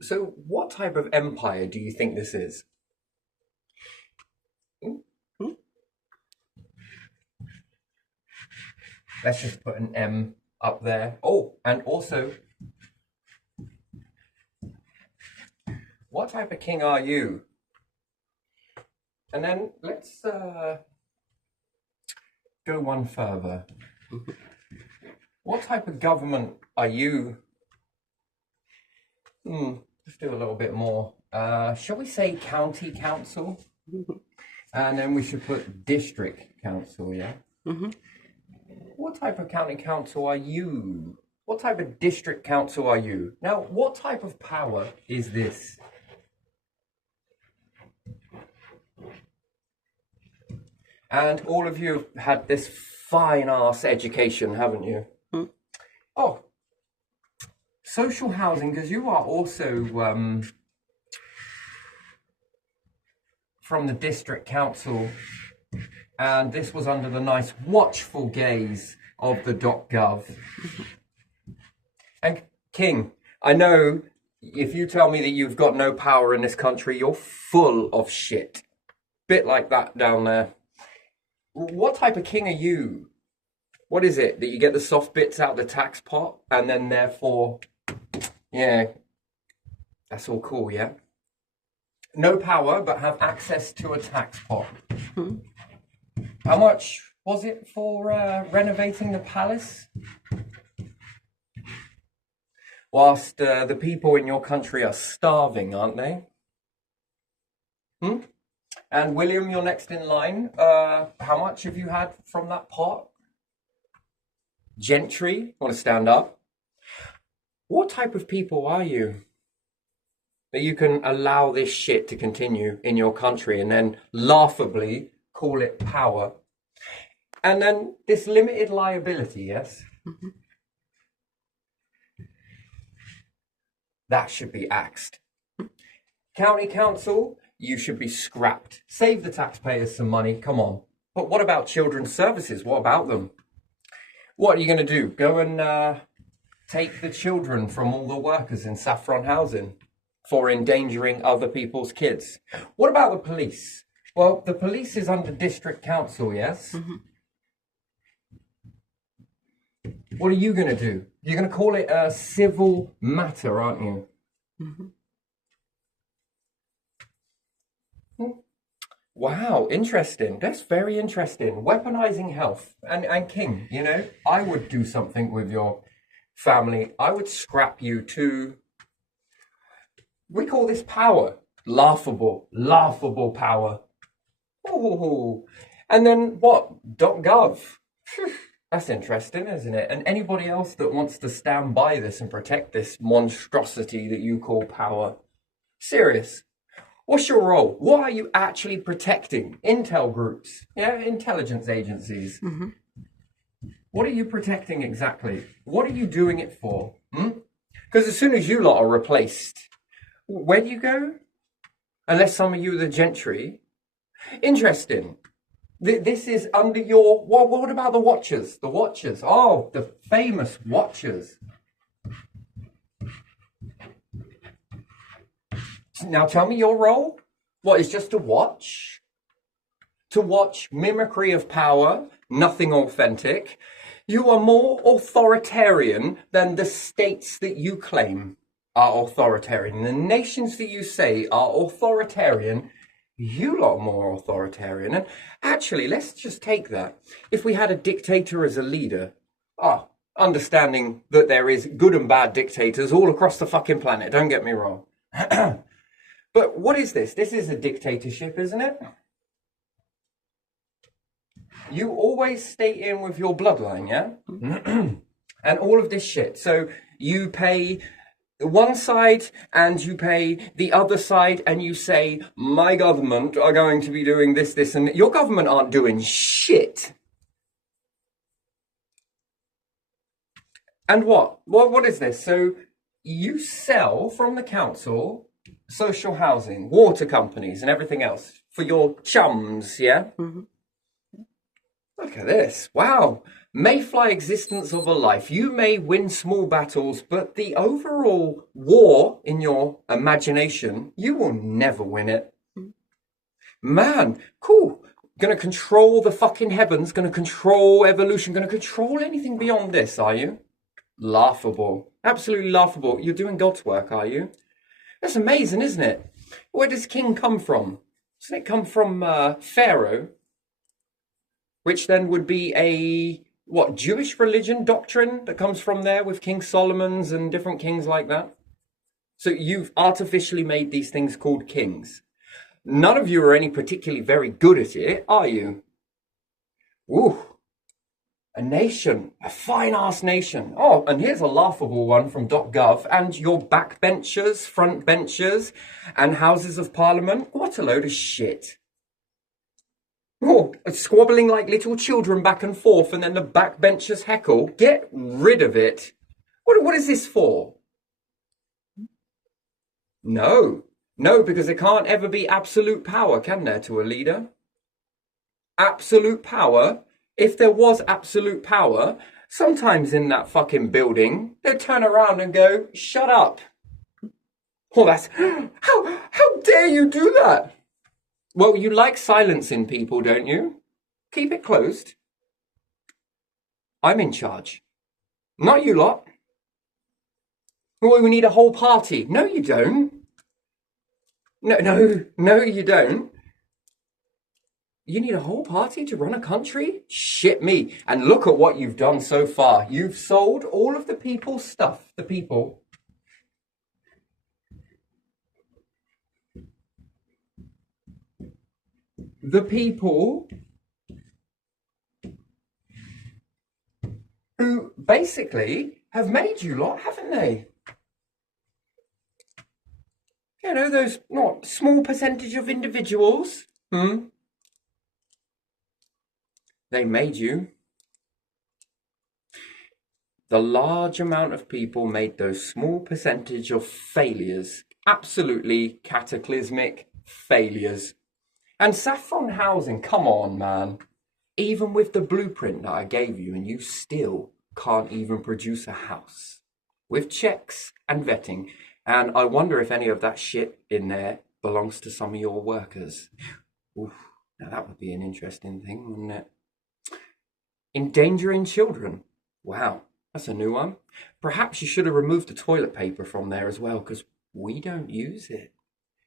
So, what type of empire do you think this is? Hmm? Hmm? Let's just put an M up there. Oh, and also, what type of king are you? And then let's go one further. What type of government are you? Let's do a little bit more. Shall we say county council? And then we should put district council, yeah? Mm-hmm. What type of county council are you? What type of district council are you? Now, what type of power is this? And all of you have had this fine ass education, haven't you? Mm. Oh, social housing, because you are also from the district council, and this was under the nice watchful gaze of the .gov. And King, I know if you tell me that you've got no power in this country, you're full of shit. Bit like that down there. What type of king are you? What is it? That you get the soft bits out of the tax pot and then therefore, yeah, that's all cool, yeah? No power, but have access to a tax pot. Hmm. How much was it for renovating the palace? Whilst the people in your country are starving, aren't they? Hmm? And William, you're next in line. How much have you had from that pot? Gentry, want to stand up? What type of people are you? That you can allow this shit to continue in your country and then laughably call it power. And then this limited liability, yes? Mm-hmm. That should be axed. County council, you should be scrapped. Save the taxpayers some money, come on. But what about children's services? What about them? What are you going to do? Go and take the children from all the workers in saffron housing for endangering other people's kids? What about the police? Well, the police is under district council, yes? Mm-hmm. What are you going to do? You're going to call it a civil matter, aren't you? Mm-hmm. Wow, interesting. That's very interesting. Weaponizing health. And King, you know, I would do something with your family. I would scrap you to, we call this power. Laughable, laughable power. Ooh. And then what? .gov. That's interesting, isn't it? And anybody else that wants to stand by this and protect this monstrosity that you call power. Serious. What's your role? What are you actually protecting? Intel groups, yeah, intelligence agencies. Mm-hmm. What are you protecting exactly? What are you doing it for? Because as soon as you lot are replaced, where do you go? Unless some of you are the gentry. Interesting. This is under your... What about the Watchers? The Watchers. Oh, the famous Watchers. Now tell me your role. What, is just to watch? To watch mimicry of power, nothing authentic. You are more authoritarian than the states that you claim are authoritarian. The nations that you say are authoritarian, you lot are more authoritarian. And actually, let's just take that. If we had a dictator as a leader, understanding that there is good and bad dictators all across the fucking planet, don't get me wrong. But what is this? This is a dictatorship, isn't it? You always stay in with your bloodline, yeah? And all of this shit. So you pay one side and you pay the other side and you say, my government are going to be doing this, this, and your government aren't doing shit. And what? What is this? So you sell from the council social housing, water companies and everything else for your chums, yeah? Mm-hmm. Look at this. Wow. May fly existence of a life. You may win small battles, but the overall war in your imagination, you will never win it. Man, cool. Gonna control the fucking heavens, gonna control evolution, gonna control anything beyond this, are you? Laughable. Absolutely laughable. You're doing God's work, are you? That's amazing, isn't it? Where does king come from? Doesn't it come from Pharaoh? Which then would be a, what, Jewish religion doctrine that comes from there with King Solomon's and different kings like that? So you've artificially made these things called kings. None of you are any particularly very good at it, are you? Ooh, a nation, a fine-ass nation. Oh, and here's a laughable one from .gov. And your backbenchers, frontbenchers, and Houses of Parliament. What a load of shit. Oh, squabbling like little children back and forth, and then the backbenchers heckle. Get rid of it. What is this for? No. No, because there can't ever be absolute power, can there, to a leader? Absolute power? If there was absolute power, sometimes in that fucking building, they'd turn around and go, shut up. Oh, that's... How dare you do that? Well, you like silencing people, don't you? Keep it closed. I'm in charge. Not you lot. Well, we need a whole party. No, you don't. No, you don't. You need a whole party to run a country? Shit me. And look at what you've done so far. You've sold all of the people's stuff. The people. The people who basically have made you lot, haven't they? You know, those not small percentage of individuals. They made you. The large amount of people made those small percentage of failures. Absolutely cataclysmic failures. And Saffron Housing, come on, man. Even with the blueprint that I gave you, and you still can't even produce a house. With checks and vetting. And I wonder if any of that shit in there belongs to some of your workers. Oof, now that would be an interesting thing, wouldn't it? Endangering children. Wow, that's a new one. Perhaps you should have removed the toilet paper from there as well, because we don't use it.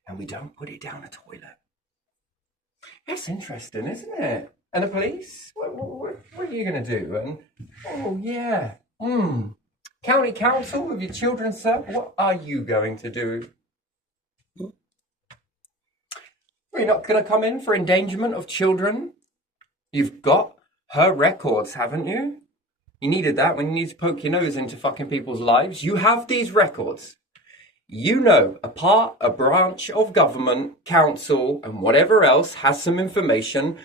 And we don't put it down the toilet. That's interesting, isn't it? And the police? What are you going to do? And oh, yeah. County Council with your children, sir? What are you going to do? You're not going to come in for endangerment of children? You've got her records, haven't you? You needed that when you need to poke your nose into fucking people's lives. You have these records. You know, a branch of government, council, and whatever else has some information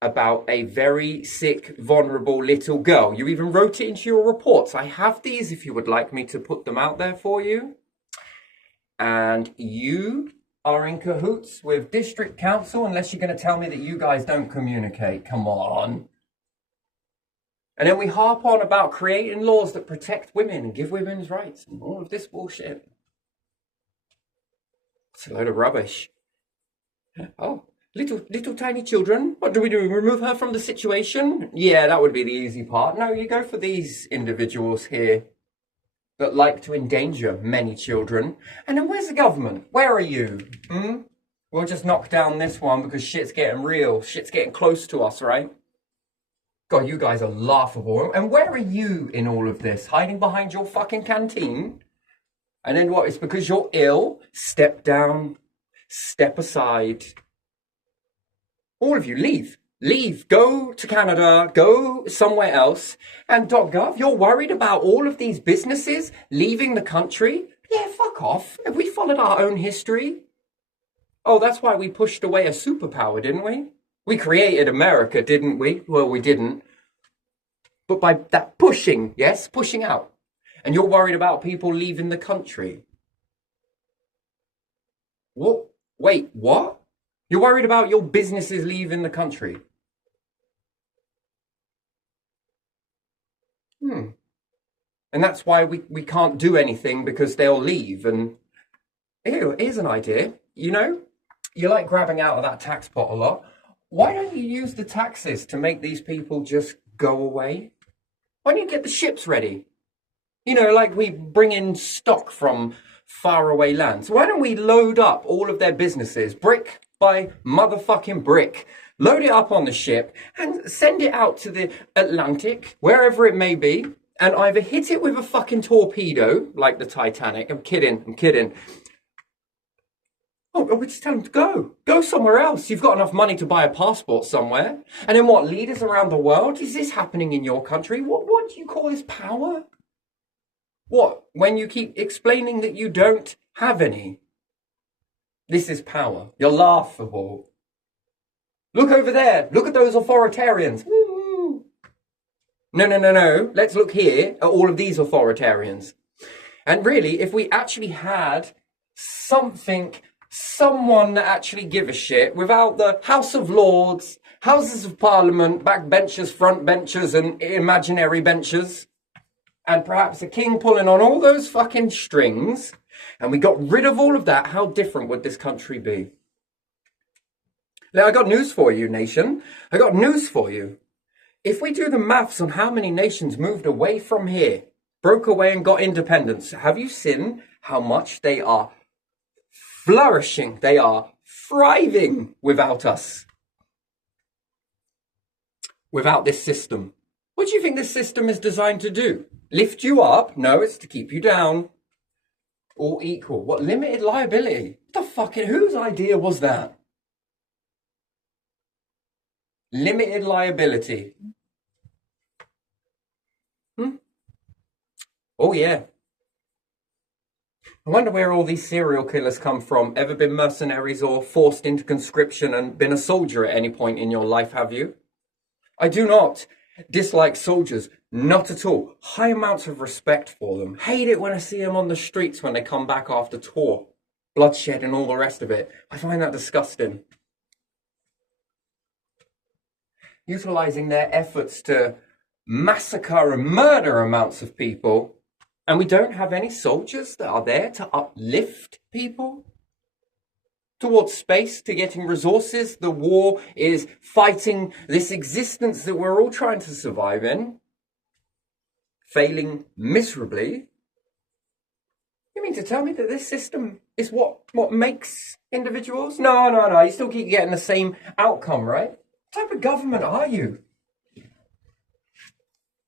about a very sick, vulnerable little girl. You even wrote it into your reports. I have these if you would like me to put them out there for you. And you are in cahoots with district council, unless you're going to tell me that you guys don't communicate. Come on. And then we harp on about creating laws that protect women and give women's rights and all of this bullshit. It's a load of rubbish. Oh, little tiny children. What do? Remove her from the situation? Yeah, that would be the easy part. No, you go for these individuals here that like to endanger many children. And then where's the government? Where are you? We'll just knock down this one because shit's getting real. Shit's getting close to us, right? God, you guys are laughable. And where are you in all of this? Hiding behind your fucking canteen? And then what? It's because you're ill? Step down. Step aside. All of you, leave. Leave. Go to Canada. Go somewhere else. And .gov, you're worried about all of these businesses leaving the country? Yeah, fuck off. Have we followed our own history? Oh, that's why we pushed away a superpower, didn't we? We created America, didn't we? Well, we didn't. But by that pushing, yes, pushing out. And you're worried about people leaving the country. What? Wait, what? You're worried about your businesses leaving the country? And that's why we can't do anything, because they'll leave. And here's an idea. You like grabbing out of that tax pot a lot. Why don't you use the taxes to make these people just go away? Why don't you get the ships ready? Like we bring in stock from faraway lands. Why don't we load up all of their businesses, brick by motherfucking brick, load it up on the ship and send it out to the Atlantic, wherever it may be, and either hit it with a fucking torpedo, like the Titanic. I'm kidding. Oh, we just tell them to go. Go somewhere else. You've got enough money to buy a passport somewhere. And then what, leaders around the world? Is this happening in your country? What do you call this, power? What, when you keep explaining that you don't have any? This is power. You're laughable. Look over there. Look at those authoritarians. Woo. No. Let's look here at all of these authoritarians. And really, if we actually had someone that actually give a shit, without the House of Lords, Houses of Parliament, backbenchers, frontbenchers, and imaginary benchers, and perhaps a king pulling on all those fucking strings, and we got rid of all of that, how different would this country be? Now, I got news for you, nation. I got news for you. If we do the maths on how many nations moved away from here, broke away and got independence, have you seen how much they are flourishing? They are thriving without us. Without this system. What do you think this system is designed to do? Lift you up? No, it's to keep you down. All equal. What, limited liability? What the fuck? Whose idea was that? Limited liability. Oh, yeah. I wonder where all these serial killers come from. Ever been mercenaries or forced into conscription and been a soldier at any point in your life, have you? I do not dislike soldiers. Not at all. High amounts of respect for them. Hate it when I see them on the streets when they come back after tour. Bloodshed and all the rest of it. I find that disgusting. Utilizing their efforts to massacre and murder amounts of people, and we don't have any soldiers that are there to uplift people towards space, to getting resources. The war is fighting this existence that we're all trying to survive in, failing miserably. You mean to tell me that this system is what makes individuals? No. You still keep getting the same outcome, right? What type of government are you?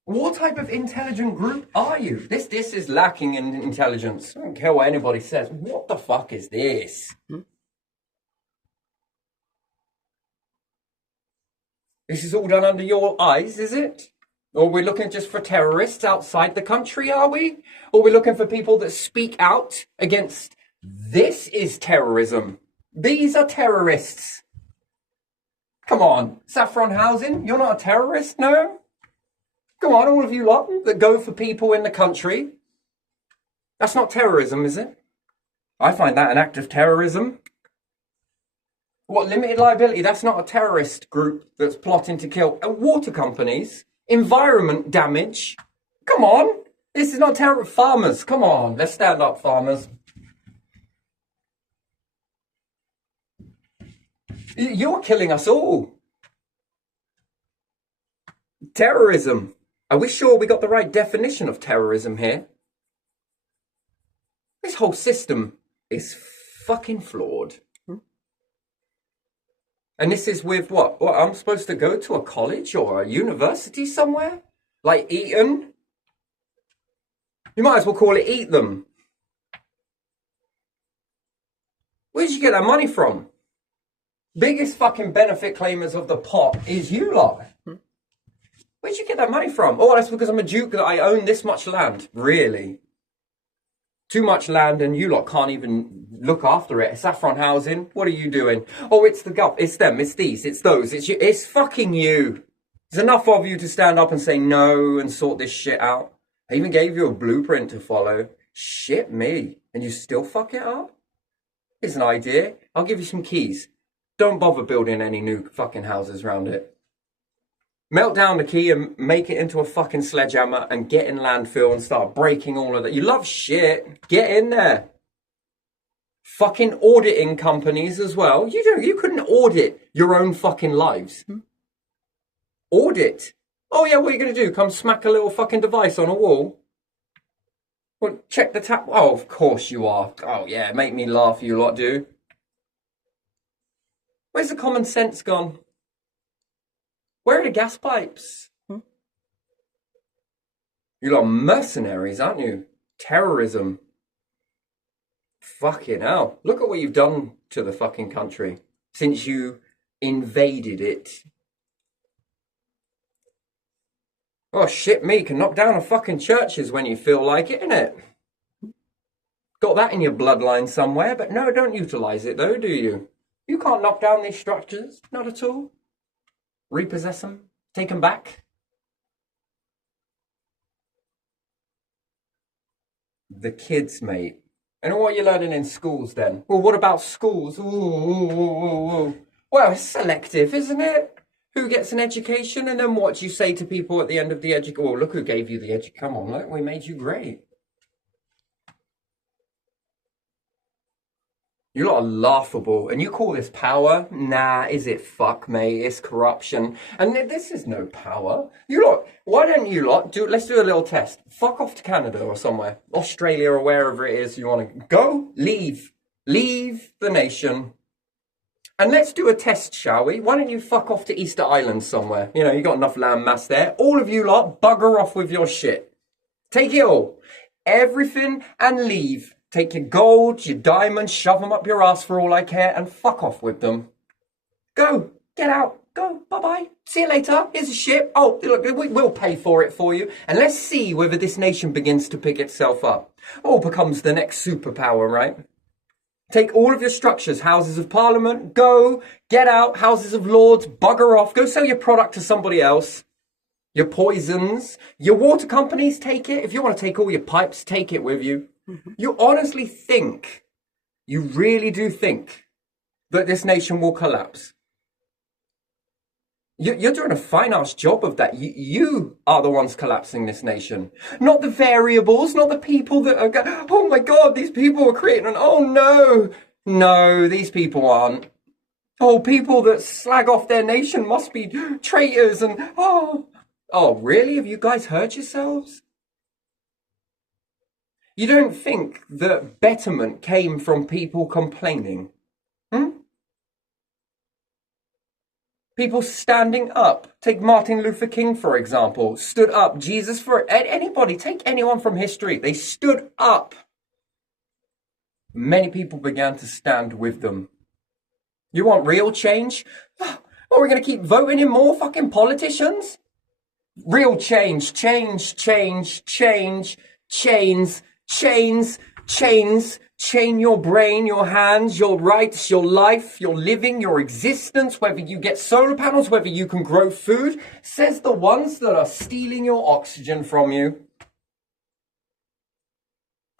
What type of intelligent group are you? This is lacking in intelligence. I don't care what anybody says. What the fuck is this? This is all done under your eyes, is it? Or we're looking just for terrorists outside the country, are we? Or we're looking for people that speak out against this is terrorism. These are terrorists. Come on, Saffron Housing, you're not a terrorist, no? Come on, all of you lot that go for people in the country. That's not terrorism, is it? I find that an act of terrorism. What, limited liability? That's not a terrorist group that's plotting to kill water companies. Environment damage. Come on. This is not terror. Farmers, come on. Let's stand up, farmers. You're killing us all. Terrorism. Are we sure we got the right definition of terrorism here? This whole system is fucking flawed. And this is with what? What, I'm supposed to go to a college or a university somewhere? Like Eton? You might as well call it Eat Them. Where did you get that money from? Biggest fucking benefit claimers of the pot is you lot. Where'd you get that money from? Oh, that's because I'm a duke that I own this much land. Really? Too much land and you lot can't even look after it. Saffron Housing, what are you doing? Oh, it's the gov, it's them, it's these, it's those, it's you, it's fucking you. There's enough of you to stand up and say no and sort this shit out. I even gave you a blueprint to follow. Shit me. And you still fuck it up? Here's an idea. I'll give you some keys. Don't bother building any new fucking houses around it. Melt down the key and make it into a fucking sledgehammer and get in landfill and start breaking all of that. You love shit. Get in there. Fucking auditing companies as well. You couldn't audit your own fucking lives. Audit. Oh yeah, what are you going to do? Come smack a little fucking device on a wall? Well, check the tap. Oh, of course you are. Oh yeah, make me laugh, you lot do. Where's the common sense gone? Where are the gas pipes? You lot are mercenaries, aren't you? Terrorism. Fucking hell. Look at what you've done to the fucking country since you invaded it. Oh shit me, can knock down a fucking churches when you feel like it, innit? Got that in your bloodline somewhere, but no, don't utilise it though, do you? You can't knock down these structures, not at all. Repossess them, take them back. The kids, mate. And what are you learning in schools then? Well, what about schools? Ooh. Well, it's selective, isn't it? Who gets an education, and then what do you say to people at the end of the education? Well, look who gave you the education. Come on, look, we made you great. You lot are laughable, and you call this power? Nah, is it fuck, mate? It's corruption. And this is no power. You lot, why don't you lot let's do a little test. Fuck off to Canada or somewhere. Australia or wherever it is you want to go. Leave the nation. And let's do a test, shall we? Why don't you fuck off to Easter Island somewhere? You know, you got enough land mass there. All of you lot, bugger off with your shit. Take it all. Everything and leave. Take your gold, your diamonds, shove them up your ass for all I care, and fuck off with them. Go. Get out. Go. Bye-bye. See you later. Here's a ship. Oh, look, we'll pay for it for you. And let's see whether this nation begins to pick itself up. Or becomes the next superpower, right? Take all of your structures, Houses of Parliament, go, get out, Houses of Lords, bugger off, go sell your product to somebody else. Your poisons, your water companies, take it. If you want to take all your pipes, take it with you. You honestly think, you really do think that this nation will collapse? You're doing a fine-ass job of that. You are the ones collapsing this nation. Not the variables, not the people that are going, oh my God, these people are creating an, oh no. No, these people aren't. Oh, people that slag off their nation must be traitors and, oh. Oh, really? Have you guys heard yourselves? You don't think that betterment came from people complaining? People standing up. Take Martin Luther King, for example. Stood up. Jesus, for anybody. Take anyone from history. They stood up. Many people began to stand with them. You want real change? Are we going to keep voting in more fucking politicians? Real change. Chains. Chain your brain, your hands, your rights, your life, your living, your existence, whether you get solar panels, whether you can grow food, says the ones that are stealing your oxygen from you.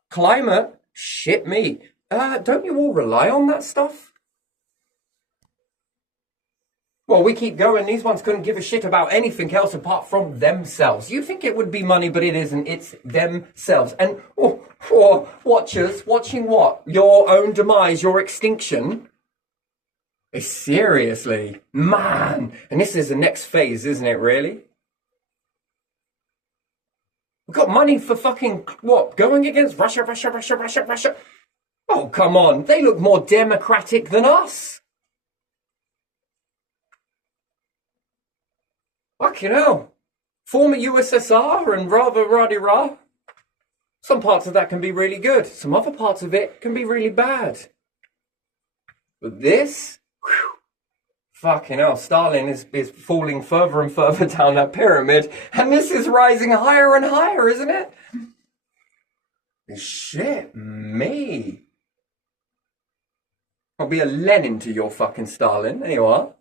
Climate, shit me. Don't you all rely on that stuff? Well, we keep going. These ones couldn't give a shit about anything else apart from themselves. You think it would be money, but it isn't. It's themselves. And for watchers, watching what? Your own demise, your extinction? Seriously, man. And this is the next phase, isn't it, really? We've got money for fucking, what? Going against Russia. Oh, come on. They look more democratic than us. Fucking hell. Former USSR and rah. Some parts of that can be really good. Some other parts of it can be really bad. But this, fucking hell, Stalin is falling further and further down that pyramid. And this is rising higher and higher, isn't it? Shit, me. I'll be a Lenin to your fucking Stalin. There you are.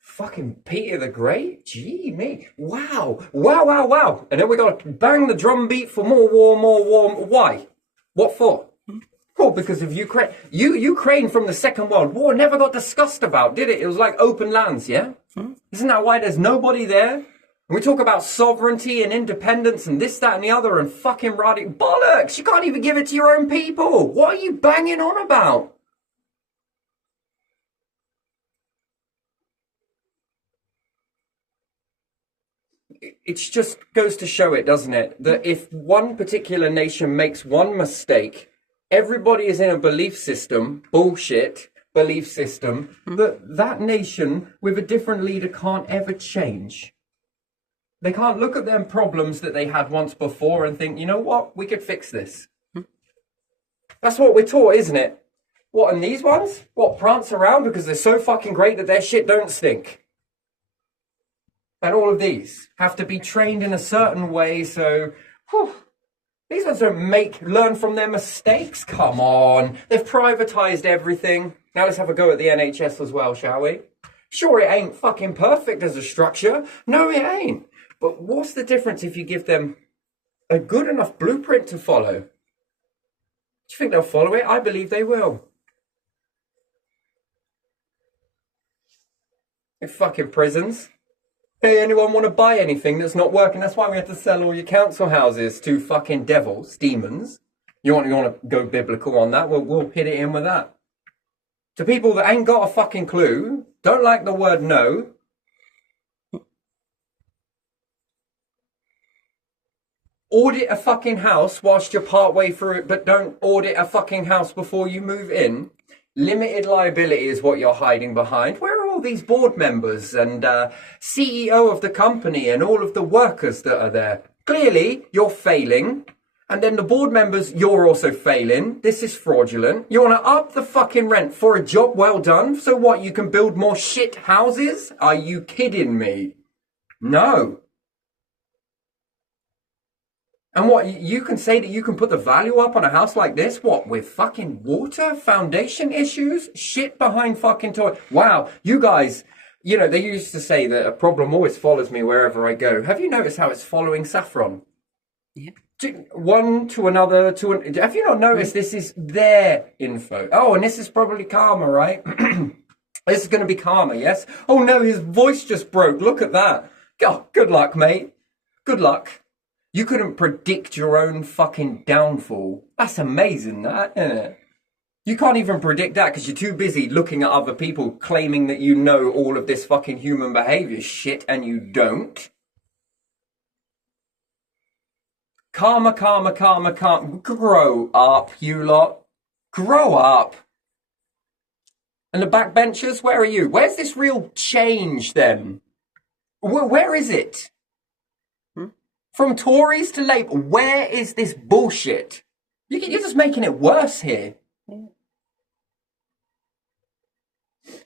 Fucking Peter the Great? Gee, me. Wow. And then we got to bang the drum beat for more war. Why? What for? Well, because of Ukraine. Ukraine from the Second World War never got discussed about, did it? It was like open lands, yeah? Isn't that why there's nobody there? And we talk about sovereignty and independence and this, that, and the other and fucking radical bollocks. You can't even give it to your own people. What are you banging on about? It just goes to show it, doesn't it? That if one particular nation makes one mistake, everybody is in a belief system, bullshit belief system, that nation with a different leader can't ever change. They can't look at them problems that they had once before and think, you know what, we could fix this. That's what we're taught, isn't it? What, and these ones? What, prance around because they're so fucking great that their shit don't stink? And all of these have to be trained in a certain way, so these ones don't learn from their mistakes. Come on, they've privatized everything. Now let's have a go at the NHS as well, shall we? Sure, it ain't fucking perfect as a structure. No, it ain't. But what's the difference if you give them a good enough blueprint to follow? Do you think they'll follow it? I believe they will. In fucking prisons. Hey, anyone want to buy anything that's not working? That's why we had to sell all your council houses to fucking devils, demons. You want to go biblical on that? Well, we'll hit it in with that. To people that ain't got a fucking clue, don't like the word no. Audit a fucking house whilst you're part way through it, but don't audit a fucking house before you move in. Limited liability is what you're hiding behind. Where are all these board members and CEO of the company and all of the workers that are there? Clearly, you're failing. And then the board members, you're also failing. This is fraudulent. You want to up the fucking rent for a job well done? So what, you can build more shit houses? Are you kidding me? No. And what, you can say that you can put the value up on a house like this? What, with fucking water, foundation issues, shit behind fucking toilet? Wow, you guys, you know, they used to say that a problem always follows me wherever I go. Have you noticed how it's following Saffron? Yeah. One to another, have you not noticed this is their info? Oh, and this is probably Karma, right? This is going to be Karma, yes? Oh no, his voice just broke. Look at that. God, good luck, mate. Good luck. You couldn't predict your own fucking downfall. That's amazing, that, isn't it? You can't even predict that because you're too busy looking at other people claiming that you know all of this fucking human behavior shit and you don't. Karma, karma, karma, karma. Grow up, you lot. Grow up. And the backbenchers, where are you? Where's this real change then? Where is it? From Tories to Labour, where is this bullshit? You're just making it worse here. And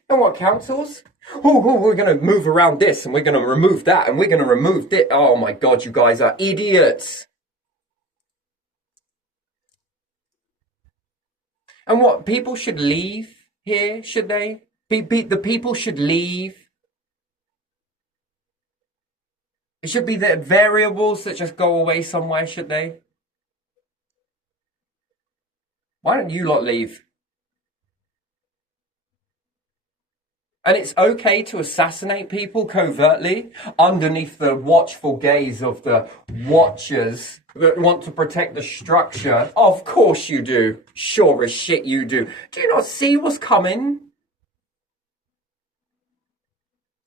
what, councils? Oh, we're going to move around this and we're going to remove that and we're going to remove this. Oh my God, you guys are idiots. And what, people should leave here, should they? The people should leave. It should be the variables that just go away somewhere, should they? Why don't you lot leave? And it's okay to assassinate people covertly underneath the watchful gaze of the watchers that want to protect the structure. Of course you do. Sure as shit you do. Do you not see what's coming?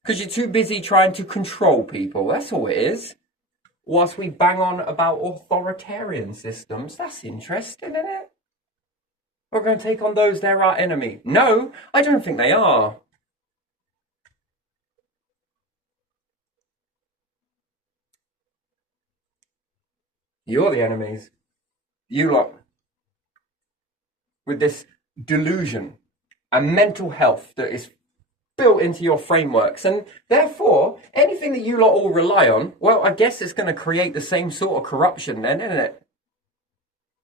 Because you're too busy trying to control people. That's all it is. Whilst we bang on about authoritarian systems. That's interesting, isn't it? We're going to take on those, they're our enemy. No, I don't think they are. You're the enemies. You lot. With this delusion and mental health that is built into your frameworks. And therefore, anything that you lot all rely on, well, I guess it's going to create the same sort of corruption then, isn't it?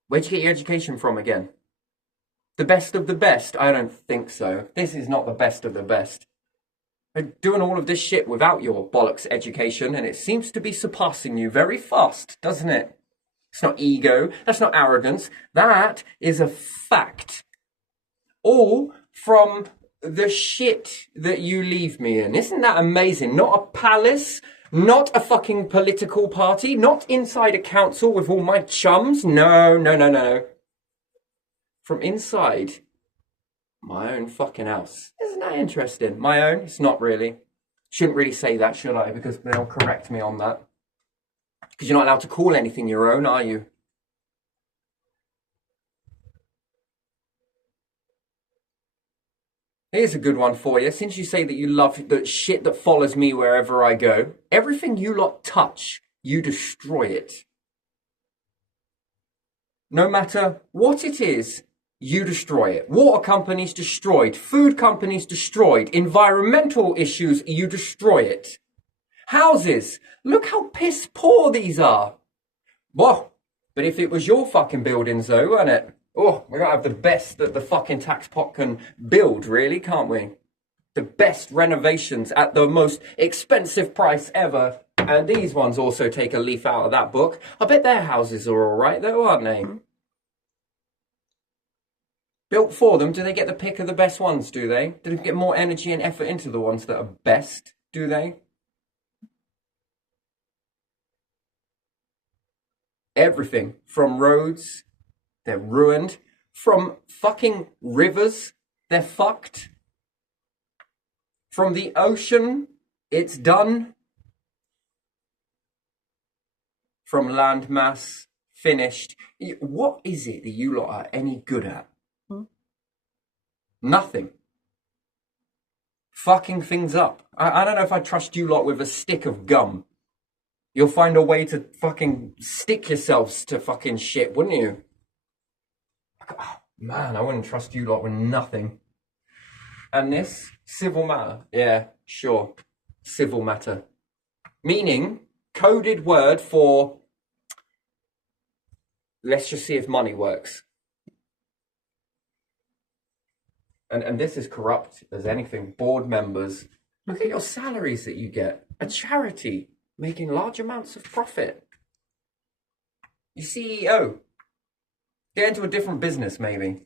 Where'd you get your education from again? The best of the best? I don't think so. This is not the best of the best. They're doing all of this shit without your bollocks education, and it seems to be surpassing you very fast, doesn't it? It's not ego. That's not arrogance. That is a fact. All from the shit that you leave me in. Isn't that amazing? Not a palace, not a fucking political party, not inside a council with all my chums. No, no, no, no. From inside my own fucking house. Isn't that interesting? My own? It's not really. Shouldn't really say that, should I? Because they'll correct me on that. Because you're not allowed to call anything your own, are you? Here's a good one for you. Since you say that you love the shit that follows me wherever I go, everything you lot touch, you destroy it. No matter what it is, you destroy it. Water companies destroyed, food companies destroyed, environmental issues, you destroy it. Houses, look how piss poor these are. Whoa, but if it was your fucking buildings though, wasn't it? Oh, we're gonna have the best that the fucking tax pot can build, really, can't we? The best renovations at the most expensive price ever. And these ones also take a leaf out of that book. I bet their houses are all right though, aren't they? Built for them, do they get the pick of the best ones, do they? Do they get more energy and effort into the ones that are best, do they? Everything from roads, they're ruined. From fucking rivers, they're fucked. From the ocean, it's done. From landmass, finished. What is it that you lot are any good at? Nothing. Fucking things up. I don't know if I trust you lot with a stick of gum. You'll find a way to fucking stick yourselves to fucking shit, wouldn't you? Oh, man, I wouldn't trust you lot with nothing. And this? Civil matter. Yeah, sure. Civil matter. Meaning, coded word for, let's just see if money works. And this is corrupt as anything. Board members, look at your salaries that you get. A charity making large amounts of profit. You CEO, get into a different business maybe.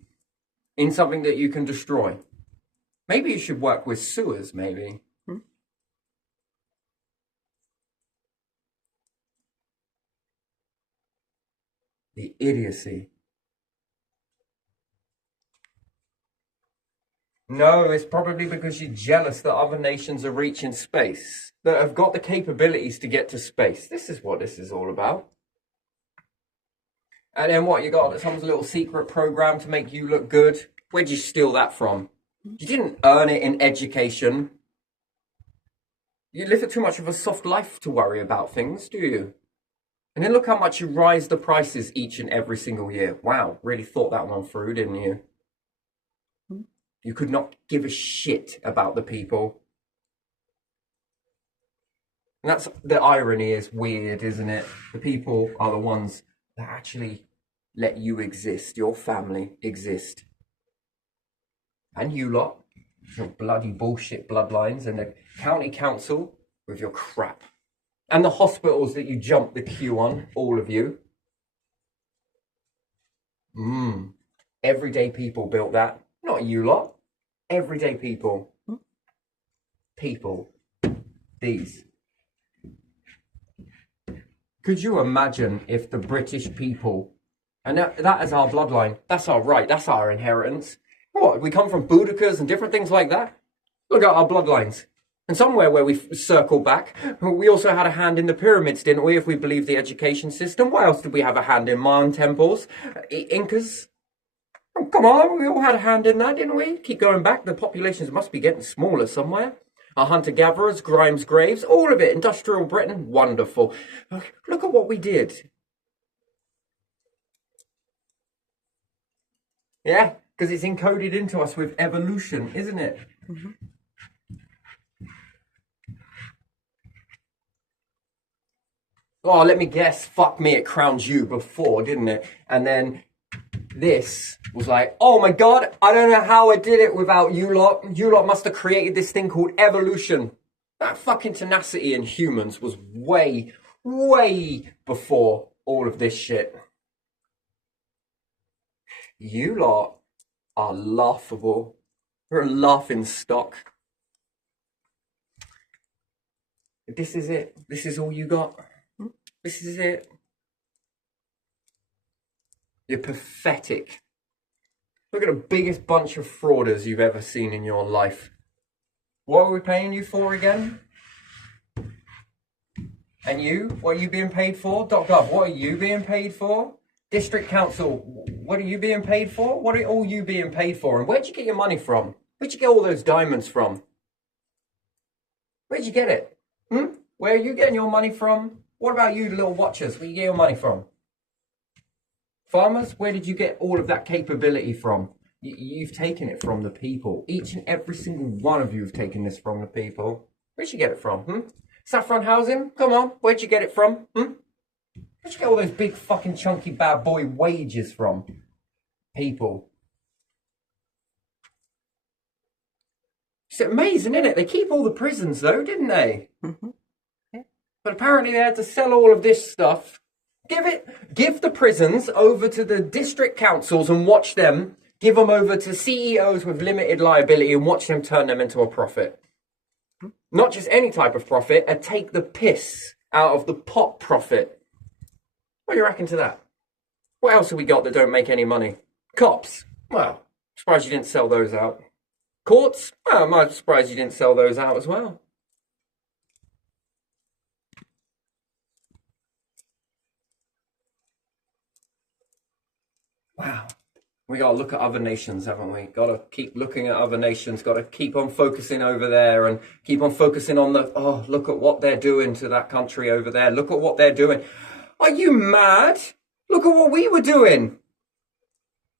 In something that you can destroy. Maybe you should work with sewers, maybe. The idiocy. No, it's probably because you're jealous that other nations are reaching space, that have got the capabilities to get to space. This is what this is all about. And then what, you got some little secret program to make you look good? Where'd you steal that from? You didn't earn it in education. You live too much of a soft life to worry about things, do you? And then look how much you rise the prices each and every single year. Wow, really thought that one through, didn't you? You could not give a shit about the people. And that's the irony is weird, isn't it? The people are the ones that actually let you exist, your family exist. And you lot, your bloody bullshit bloodlines, and the county council with your crap. And the hospitals that you jump the queue on, all of you. Everyday people built that. Not you lot. Everyday people. People. These. Could you imagine if the British people, and that is our bloodline, that's our right, that's our inheritance. What, we come from Boudikas and different things like that? Look at our bloodlines. And somewhere where we circle back, we also had a hand in the pyramids, didn't we, if we believe the education system? What else did we have a hand in? Mayan temples? Incas? Oh, come on, we all had a hand in that, didn't we? Keep going back, the populations must be getting smaller somewhere. Our hunter-gatherers, Grimes graves, all of it, industrial Britain, wonderful. Look at what we did. Yeah, because it's encoded into us with evolution, isn't it? Oh, let me guess, fuck me, it crowned you before, didn't it? And then this was like, oh my god, I don't know how I did it without you lot. You lot must have created this thing called evolution. That fucking tenacity in humans was way, way before all of this shit. You lot are laughable. You're a laughing stock. This is it. This is all you got. This is it. You're pathetic. Look at the biggest bunch of frauders you've ever seen in your life. What are we paying you for again? And you? What are you being paid for? Doc Love, what are you being paid for? District Council, what are you being paid for? What are all you being paid for? And where'd you get your money from? Where'd you get all those diamonds from? Where'd you get it? Where are you getting your money from? What about you, little watchers? Where you get your money from? Farmers, where did you get all of that capability from? You've taken it from the people. Each and every single one of you have taken this from the people. Where'd you get it from? Saffron Housing? Come on, where'd you get it from? Where'd you get all those big fucking chunky bad boy wages from? People. It's amazing, isn't it? They keep all the prisons though, didn't they? Yeah. But apparently they had to sell all of this stuff. Give the prisons over to the district councils and watch them. Give them over to CEOs with limited liability and watch them turn them into a profit. Not just any type of profit, and take the piss out of the pot profit. What do you reckon to that? What else have we got that don't make any money? Cops. Well, surprised you didn't sell those out. Courts. Well, I'm surprised you didn't sell those out as well. Wow. We got to look at other nations, haven't we? Got to keep looking at other nations. Got to keep on focusing over there and keep on focusing on look at what they're doing to that country over there. Look at what they're doing. Are you mad? Look at what we were doing.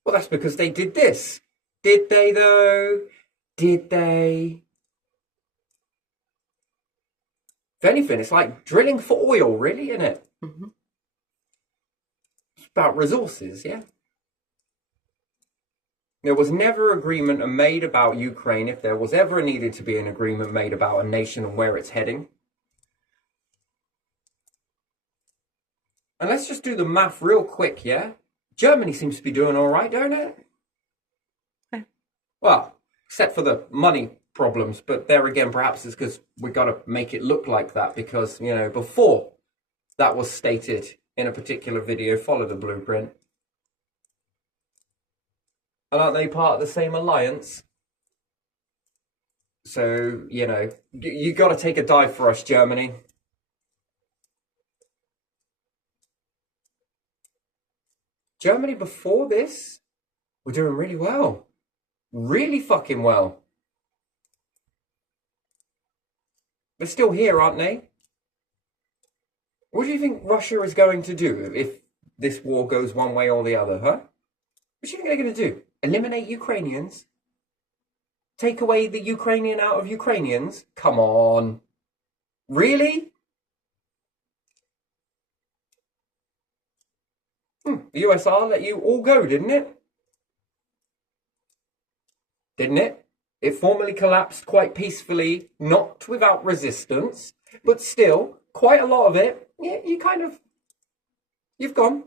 Well, that's because they did this. Did they, though? Did they? If anything, it's like drilling for oil, really, isn't it? It's about resources, yeah? There was never agreement made about Ukraine if there was ever needed to be an agreement made about a nation and where it's heading. And let's just do the math real quick, yeah? Germany seems to be doing all right, don't it? Yeah. Well, except for the money problems, but there again, perhaps it's because we got to make it look like that because, you know, before that was stated in a particular video, follow the blueprint. And aren't they part of the same alliance? So, you know, you got to take a dive for us, Germany. Germany before this were doing really well. Really fucking well. They're still here, aren't they? What do you think Russia is going to do if this war goes one way or the other, huh? What do you think they're going to do? Eliminate Ukrainians? Take away the Ukrainian out of Ukrainians? Come on. Really? The USR let you all go, didn't it? Didn't it? It formally collapsed quite peacefully, not without resistance, but still, quite a lot of it, yeah, you've gone.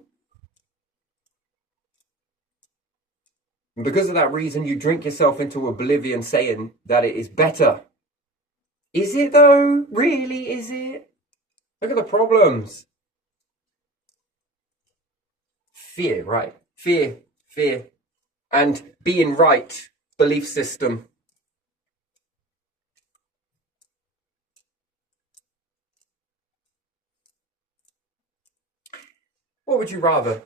And because of that reason, you drink yourself into oblivion saying that it is better. Is it though? Really, is it? Look at the problems. Fear, right? Fear. And being right, belief system. What would you rather?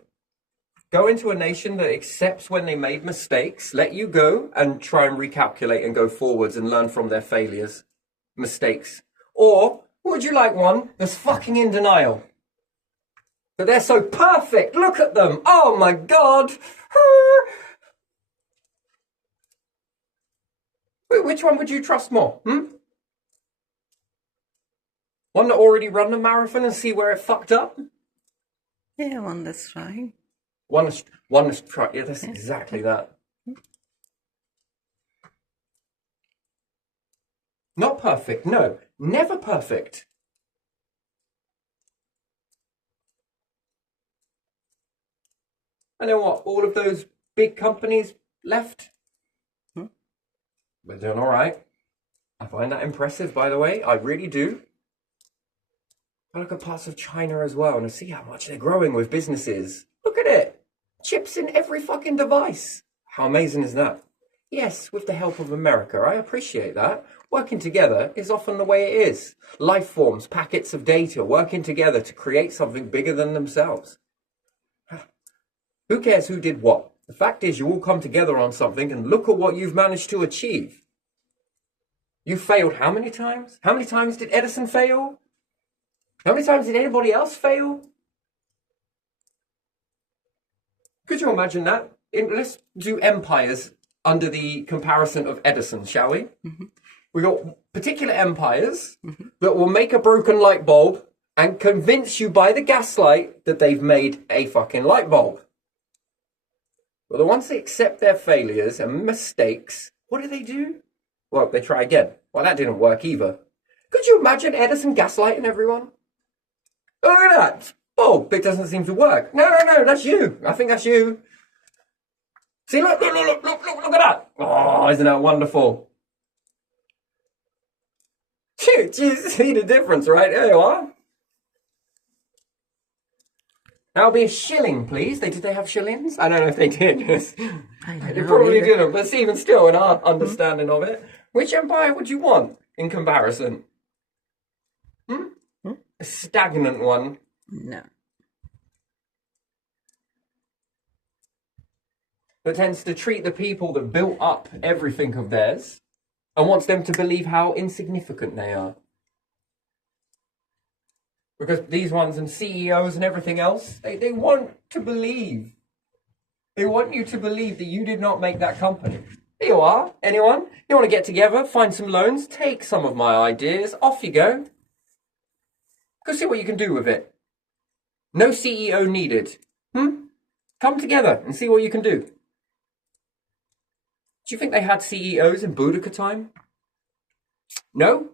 Go into a nation that accepts when they made mistakes, let you go and try and recalculate and go forwards and learn from their failures, mistakes? Or would you like one that's fucking in denial? That they're so perfect, look at them, oh my God. Which one would you trust more? One that already run the marathon and see where it fucked up? Yeah, one that's trying. One that's trying. Yeah, that's exactly that. Not perfect, no. Never perfect. And then what? All of those big companies left? We're doing all right. I find that impressive, by the way. I really do. I look at parts of China as well and I see how much they're growing with businesses. Look at it. Chips in every fucking device. How amazing is that? Yes, with the help of America. I appreciate that. Working together is often the way it is. Life forms, packets of data, working together to create something bigger than themselves. Who cares who did what? The fact is you all come together on something and look at what you've managed to achieve. You failed how many times? How many times did Edison fail? How many times did anybody else fail? Could you imagine that? Let's do empires under the comparison of Edison, shall we? Mm-hmm. We got particular empires that will make a broken light bulb and convince you by the gaslight that they've made a fucking light bulb. But the ones that accept their failures and mistakes, what do? Well, they try again. Well, that didn't work either. Could you imagine Edison gaslighting everyone? Look at that. Oh, it doesn't seem to work. No, that's you. I think that's you. See, look at that. Oh, isn't that wonderful? You see the difference, right? There you are. That'll be a shilling, please. Did they have shillings? I don't know if they did. They probably didn't, but even still, in our understanding of it, which empire would you want in comparison? A stagnant one. No. That tends to treat the people that built up everything of theirs and wants them to believe how insignificant they are. Because these ones and CEOs and everything else, they want to believe. They want you to believe that you did not make that company. Here you are. Anyone? You want to get together, find some loans, take some of my ideas, off you go. Go see what you can do with it. No CEO needed. Come together and see what you can do. Do you think they had CEOs in Boudica time? No?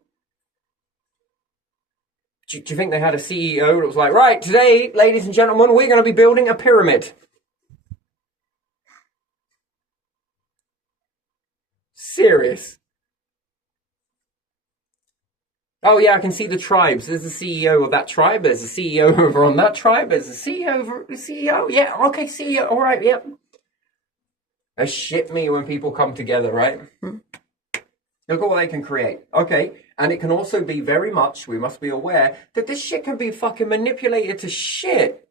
Do you think they had a CEO that was like, right, today, ladies and gentlemen, we're going to be building a pyramid? Serious? Oh yeah, I can see the tribes. There's the CEO of that tribe. There's the CEO over on that tribe. There's the CEO. Yeah, okay, CEO. All right, yep. They shit me when people come together, right? Look at what they can create. Okay, and it can also be very much, we must be aware, that this shit can be fucking manipulated to shit.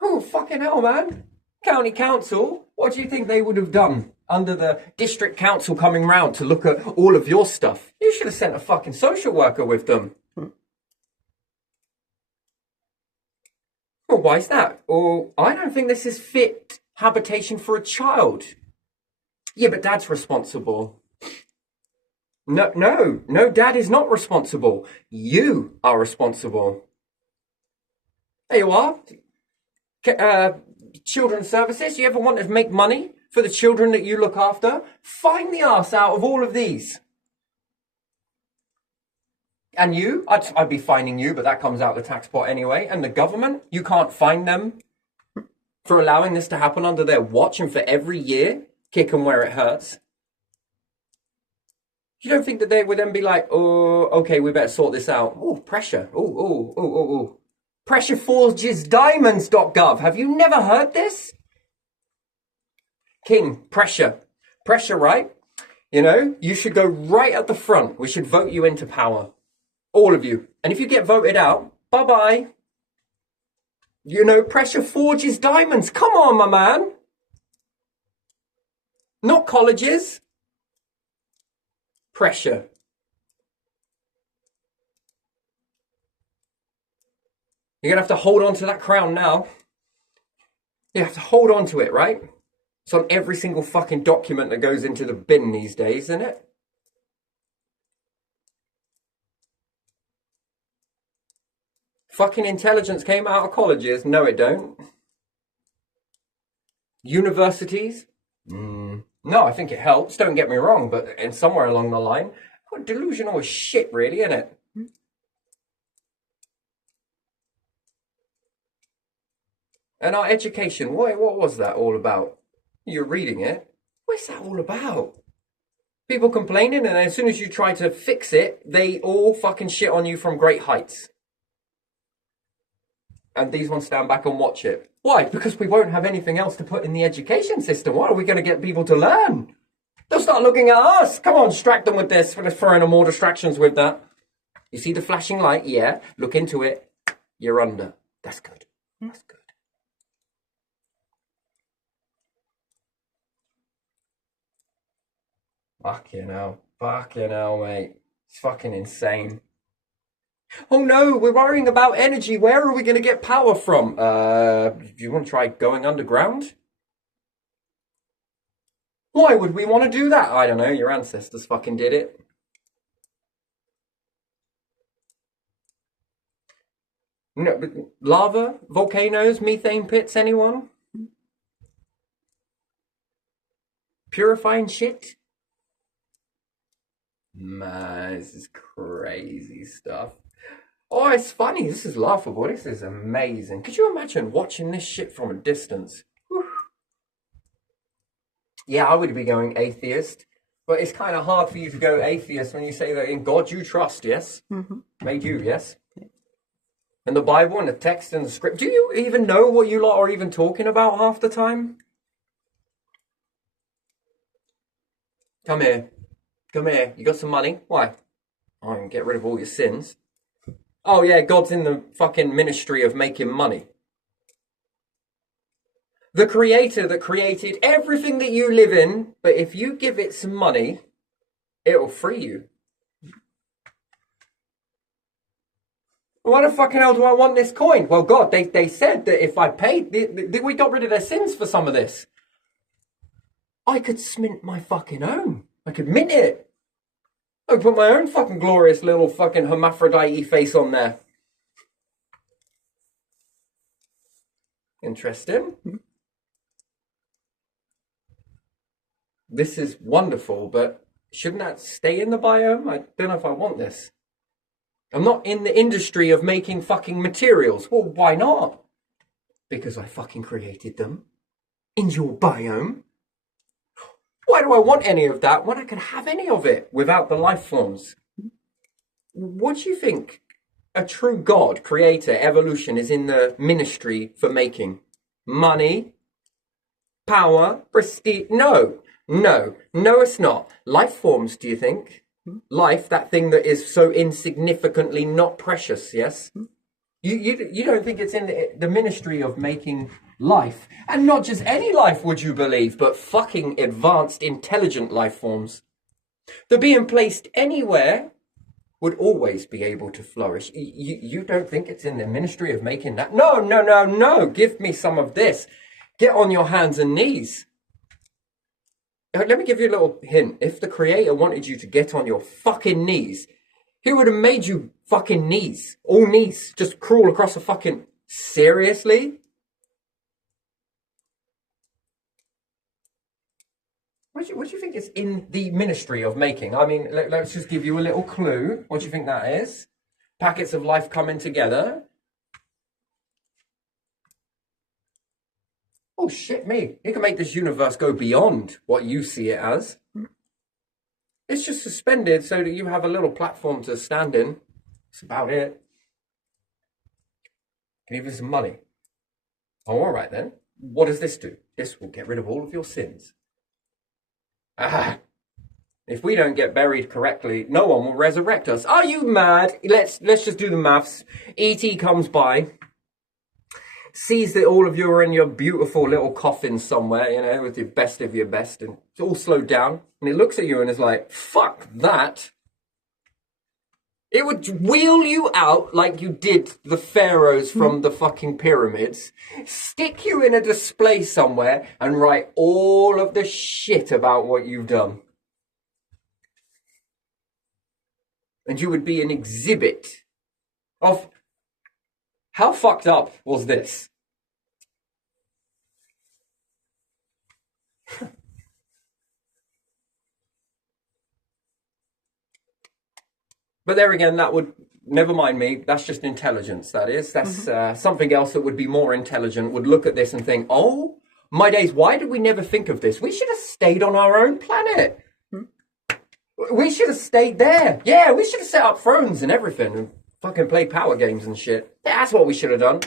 Oh, fucking hell, man. County council, what do you think they would have done under the district council coming round to look at all of your stuff? You should have sent a fucking social worker with them. Well, why is that? Or, I don't think this is fit habitation for a child. Yeah, but Dad's responsible. No, Dad is not responsible. You are responsible. There you are. Children's services, you ever want to make money for the children that you look after? Find the arse out of all of these. And you, I'd be fining you, but that comes out of the tax pot anyway. And the government, you can't fine them for allowing this to happen under their watch and for every year, kick them where it hurts. You don't think that they would then be like, oh, okay, we better sort this out. Oh, pressure. Oh. Pressureforgesdiamonds.gov. Have you never heard this? King, pressure. Pressure, right? You know, you should go right at the front. We should vote you into power. All of you. And if you get voted out, bye-bye. You know, pressure forges diamonds. Come on, my man. Not colleges. Pressure. You're going to have to hold on to that crown now. You have to hold on to it, right? It's on every single fucking document that goes into the bin these days, isn't it? Fucking intelligence came out of colleges. No, it don't. Universities? No, I think it helps. Don't get me wrong, but in somewhere along the line, what delusional as shit, really, isn't it? And our education, what was that all about? You're reading it. What's that all about? People complaining, and as soon as you try to fix it, they all fucking shit on you from great heights. And these ones stand back and watch it. Why? Because we won't have anything else to put in the education system. What are we going to get people to learn? They'll start looking at us. Come on, distract them with this. Let's throw in more distractions with that. You see the flashing light? Yeah. Look into it. You're under. That's good. That's good. Fucking hell, mate. It's fucking insane. Oh no, we're worrying about energy. Where are we going to get power from? Do you want to try going underground? Why would we want to do that? I don't know, your ancestors fucking did it. No, but lava, volcanoes, methane pits, anyone? Purifying shit? Man, this is crazy stuff. Oh, it's funny. This is laughable. This is amazing. Could you imagine watching this shit from a distance? Whew. Yeah, I would be going atheist. But it's kind of hard for you to go atheist when you say that in God you trust, yes? Mm-hmm. Made you, yes? And the Bible and the text and the script. Do you even know what you lot are even talking about half the time? Come here. Come here. You got some money? Why? I can get rid of all your sins. Oh yeah, God's in the fucking ministry of making money. The creator that created everything that you live in, but if you give it some money, it'll free you. Why the fucking hell do I want this coin? Well, God, they said that if I paid, we got rid of their sins for some of this. I could mint my fucking own. I could mint it. I could put my own fucking glorious little fucking hermaphrodite face on there. Interesting. This is wonderful, but shouldn't that stay in the biome? I don't know if I want this. I'm not in the industry of making fucking materials. Well, why not? Because I fucking created them. In your biome. Why do I want any of that when I can have any of it without the life forms? What do you think a true God, creator, evolution is in the ministry for making? Money? Power? Prestige? No, it's not. Life forms, do you think? Life, that thing that is so insignificantly not precious, yes? You don't think it's in the ministry of making life? And not just any life, would you believe, but fucking advanced, intelligent life forms. That being placed anywhere would always be able to flourish. You don't think it's in the ministry of making that? No. Give me some of this. Get on your hands and knees. Let me give you a little hint. If the creator wanted you to get on your fucking knees, he would have made you fucking knees. All knees. Just crawl across a fucking... Seriously? What do you think is in the ministry of making? I mean, let's just give you a little clue. What do you think that is? Packets of life coming together. Oh, shit me. You can make this universe go beyond what you see it as. It's just suspended so that you have a little platform to stand in. That's about it. Can you give us some money? Oh, all right then. What does this do? This will get rid of all of your sins. If we don't get buried correctly, no one will resurrect us. Are you mad? Let's just do the maths. E.T. comes by, sees that all of you are in your beautiful little coffin somewhere, you know, with the best of your best, and it's all slowed down. And he looks at you and is like, fuck that. It would wheel you out like you did the pharaohs from the fucking pyramids, stick you in a display somewhere, and write all of the shit about what you've done. And you would be an exhibit of how fucked up was this? But there again, that would, never mind me, that's just intelligence, that is. That's something else that would be more intelligent, would look at this and think, oh, my days, why did we never think of this? We should have stayed on our own planet. We should have stayed there. Yeah, we should have set up thrones and everything and fucking played power games and shit. Yeah, that's what we should have done.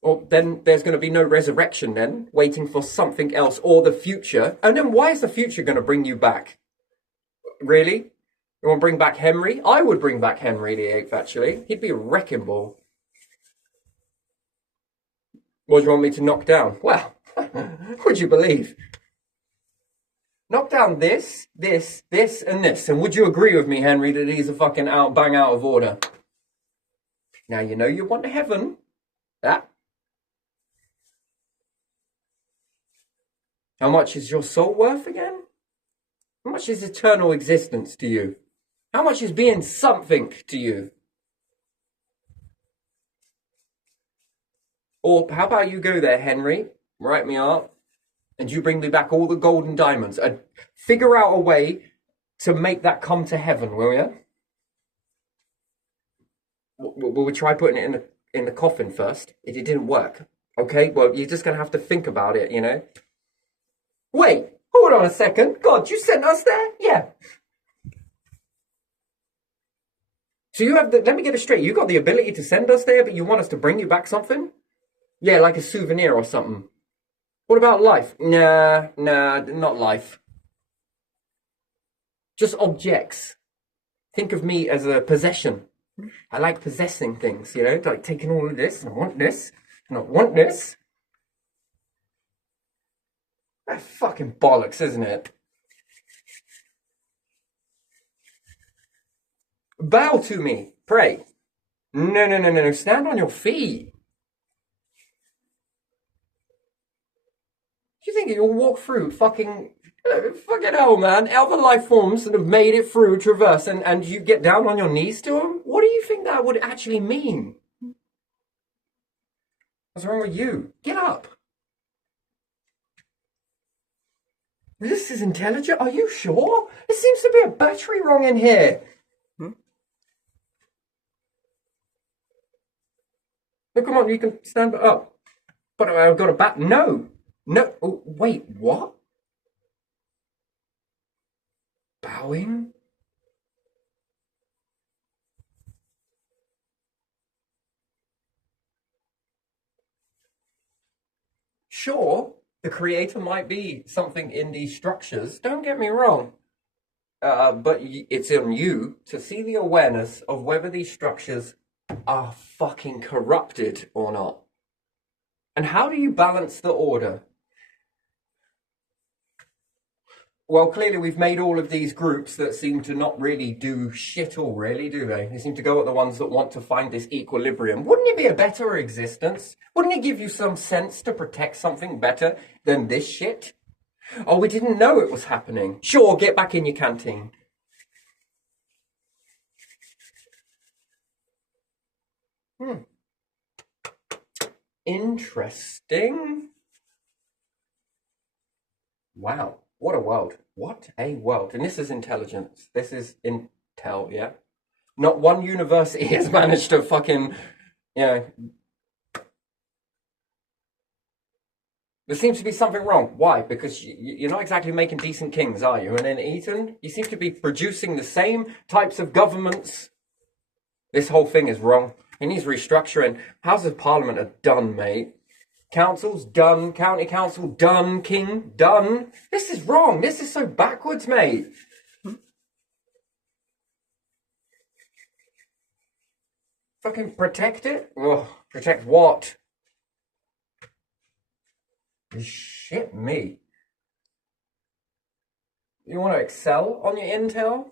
Well, then there's going to be no resurrection then, waiting for something else or the future. And then why is the future going to bring you back? Really? You want to bring back Henry? I would bring back Henry VIII, actually. He'd be a wrecking ball. What do you want me to knock down? Well, would you believe? Knock down this, this, this, and this. And would you agree with me, Henry, that these are fucking bang out of order? Now, you know you want heaven. That. How much is your soul worth again? How much is eternal existence to you? How much is being something to you? Or how about you go there, Henry, write me up, and you bring me back all the gold and diamonds, and figure out a way to make that come to heaven, will you? Will we try putting it in the coffin first? It didn't work. Okay, well, you're just going to have to think about it, you know? Wait, hold on a second. God, you sent us there? Yeah. So you have let me get it straight. You got the ability to send us there, but you want us to bring you back something? Yeah, like a souvenir or something. What about life? Nah, not life. Just objects. Think of me as a possession. I like possessing things, you know, like taking all of this, and I want this, and I want this. That's fucking bollocks, isn't it? Bow to me, pray. No. Stand on your feet. Do you think you'll walk through fucking hell, man? Other life forms that have made it through traverse, and you get down on your knees to them? What do you think that would actually mean? What's wrong with you? Get up. This is intelligent. Are you sure? There seems to be a battery wrong in here. No, come on, you can stand up. But I've got a bat. No. Oh, wait, what? Bowing? Sure, the creator might be something in these structures. Don't get me wrong. But it's on you to see the awareness of whether these structures are fucking corrupted or not. And how do you balance the order? Well, clearly we've made all of these groups that seem to not really do shit all, really, do they? They seem to go at the ones that want to find this equilibrium. Wouldn't it be a better existence? Wouldn't it give you some sense to protect something better than this shit? Oh, we didn't know it was happening. Sure, get back in your canteen. Interesting. Wow, what a world. What a world. And this is intelligence. This is intel, yeah? Not one university has managed to fucking, you know. There seems to be something wrong. Why? Because you're not exactly making decent kings, are you? And in Eton, you seem to be producing the same types of governments. This whole thing is wrong. It needs restructuring. Houses of Parliament are done, mate. Councils, done. County Council, done. King, done. This is wrong. This is so backwards, mate. Fucking protect it? Ugh, protect what? Shit me. You want to excel on your intel?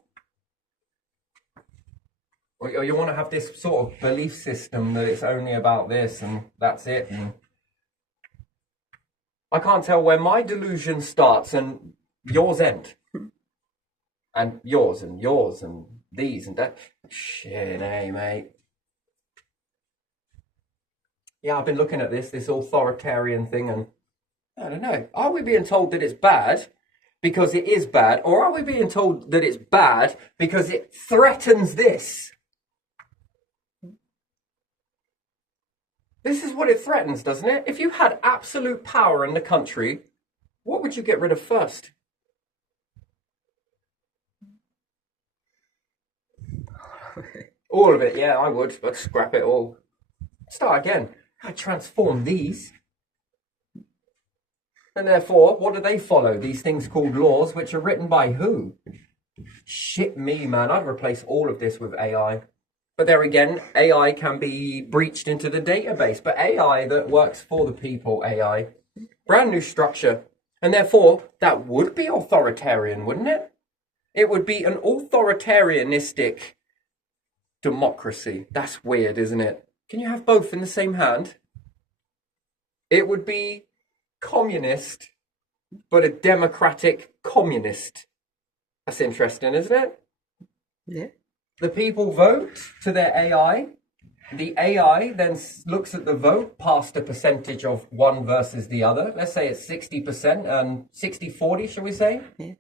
Or you want to have this sort of belief system that it's only about this and that's it? And I can't tell where my delusion starts and yours end. And yours and these and that. Shit, hey, mate. Yeah, I've been looking at this authoritarian thing, and I don't know. Are we being told that it's bad because it is bad, or are we being told that it's bad because it threatens this? This is what it threatens, doesn't it? If you had absolute power in the country, what would you get rid of first? All of it, yeah, I would. I'd scrap it all. Start again. I'd transform these. And therefore, what do they follow? These things called laws, which are written by who? Shit me, man. I'd replace all of this with AI. But there again, AI can be breached into the database. But AI that works for the people, AI, brand new structure. And therefore, that would be authoritarian, wouldn't it? It would be an authoritarianistic democracy. That's weird, isn't it? Can you have both in the same hand? It would be communist, but a democratic communist. That's interesting, isn't it? Yeah. The people vote to their AI. The AI then looks at the vote past a percentage of one versus the other. Let's say it's 60% and 60-40, shall we say? Yeah.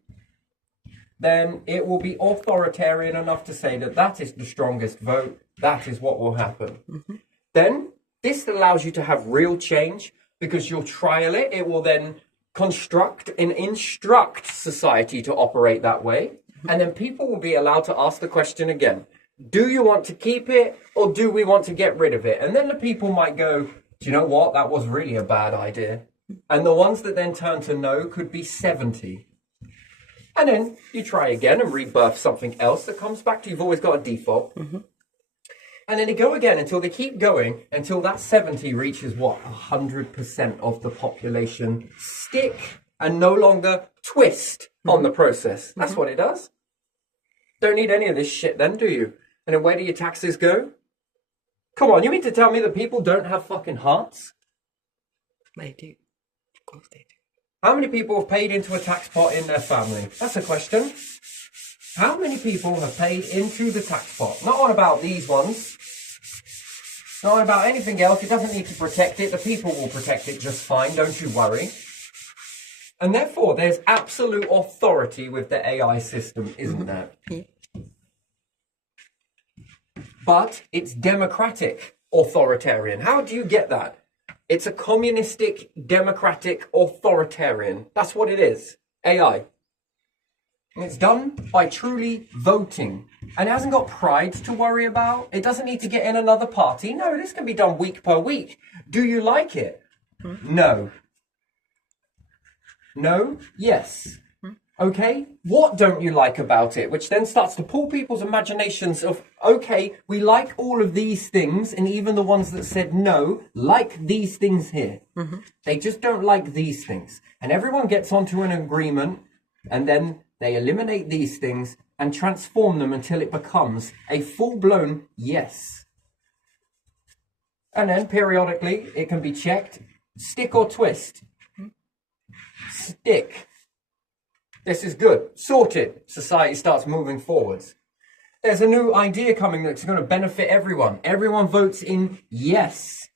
Then it will be authoritarian enough to say that that is the strongest vote. That is what will happen. Mm-hmm. Then this allows you to have real change because you'll trial it. It will then construct and instruct society to operate that way. And then people will be allowed to ask the question again. Do you want to keep it or do we want to get rid of it? And then the people might go, do you know what? That was really a bad idea. And the ones that then turn to no could be 70. And then you try again and rebirth something else that comes back to you. You've always got a default. Mm-hmm. And then they go again until they keep going until that 70 reaches what? 100% of the population stick and no longer twist on the process. That's what it does. Don't need any of this shit then, do you? And then where do your taxes go? Come on, you mean to tell me that people don't have fucking hearts? They do. Of course they do. How many people have paid into a tax pot in their family? That's a question. How many people have paid into the tax pot? Not on about these ones. Not on about anything else. It doesn't need to protect it. The people will protect it just fine. Don't you worry. And therefore, there's absolute authority with the AI system, isn't there? Yeah. But it's democratic authoritarian. How do you get that? It's a communistic, democratic, authoritarian. That's what it is. AI. And it's done by truly voting. And it hasn't got pride to worry about. It doesn't need to get in another party. No, this can be done week per week. Do you like it? No. No? Yes. Okay? What don't you like about it? Which then starts to pull people's imaginations of, okay, we like all of these things, and even the ones that said no, like these things here. Mm-hmm. They just don't like these things. And everyone gets onto an agreement, and then they eliminate these things and transform them until it becomes a full-blown yes. And then periodically, it can be checked, stick or twist. Stick. This is good. Sorted. Society starts moving forwards. There's a new idea coming that's going to benefit everyone. Everyone votes in yes.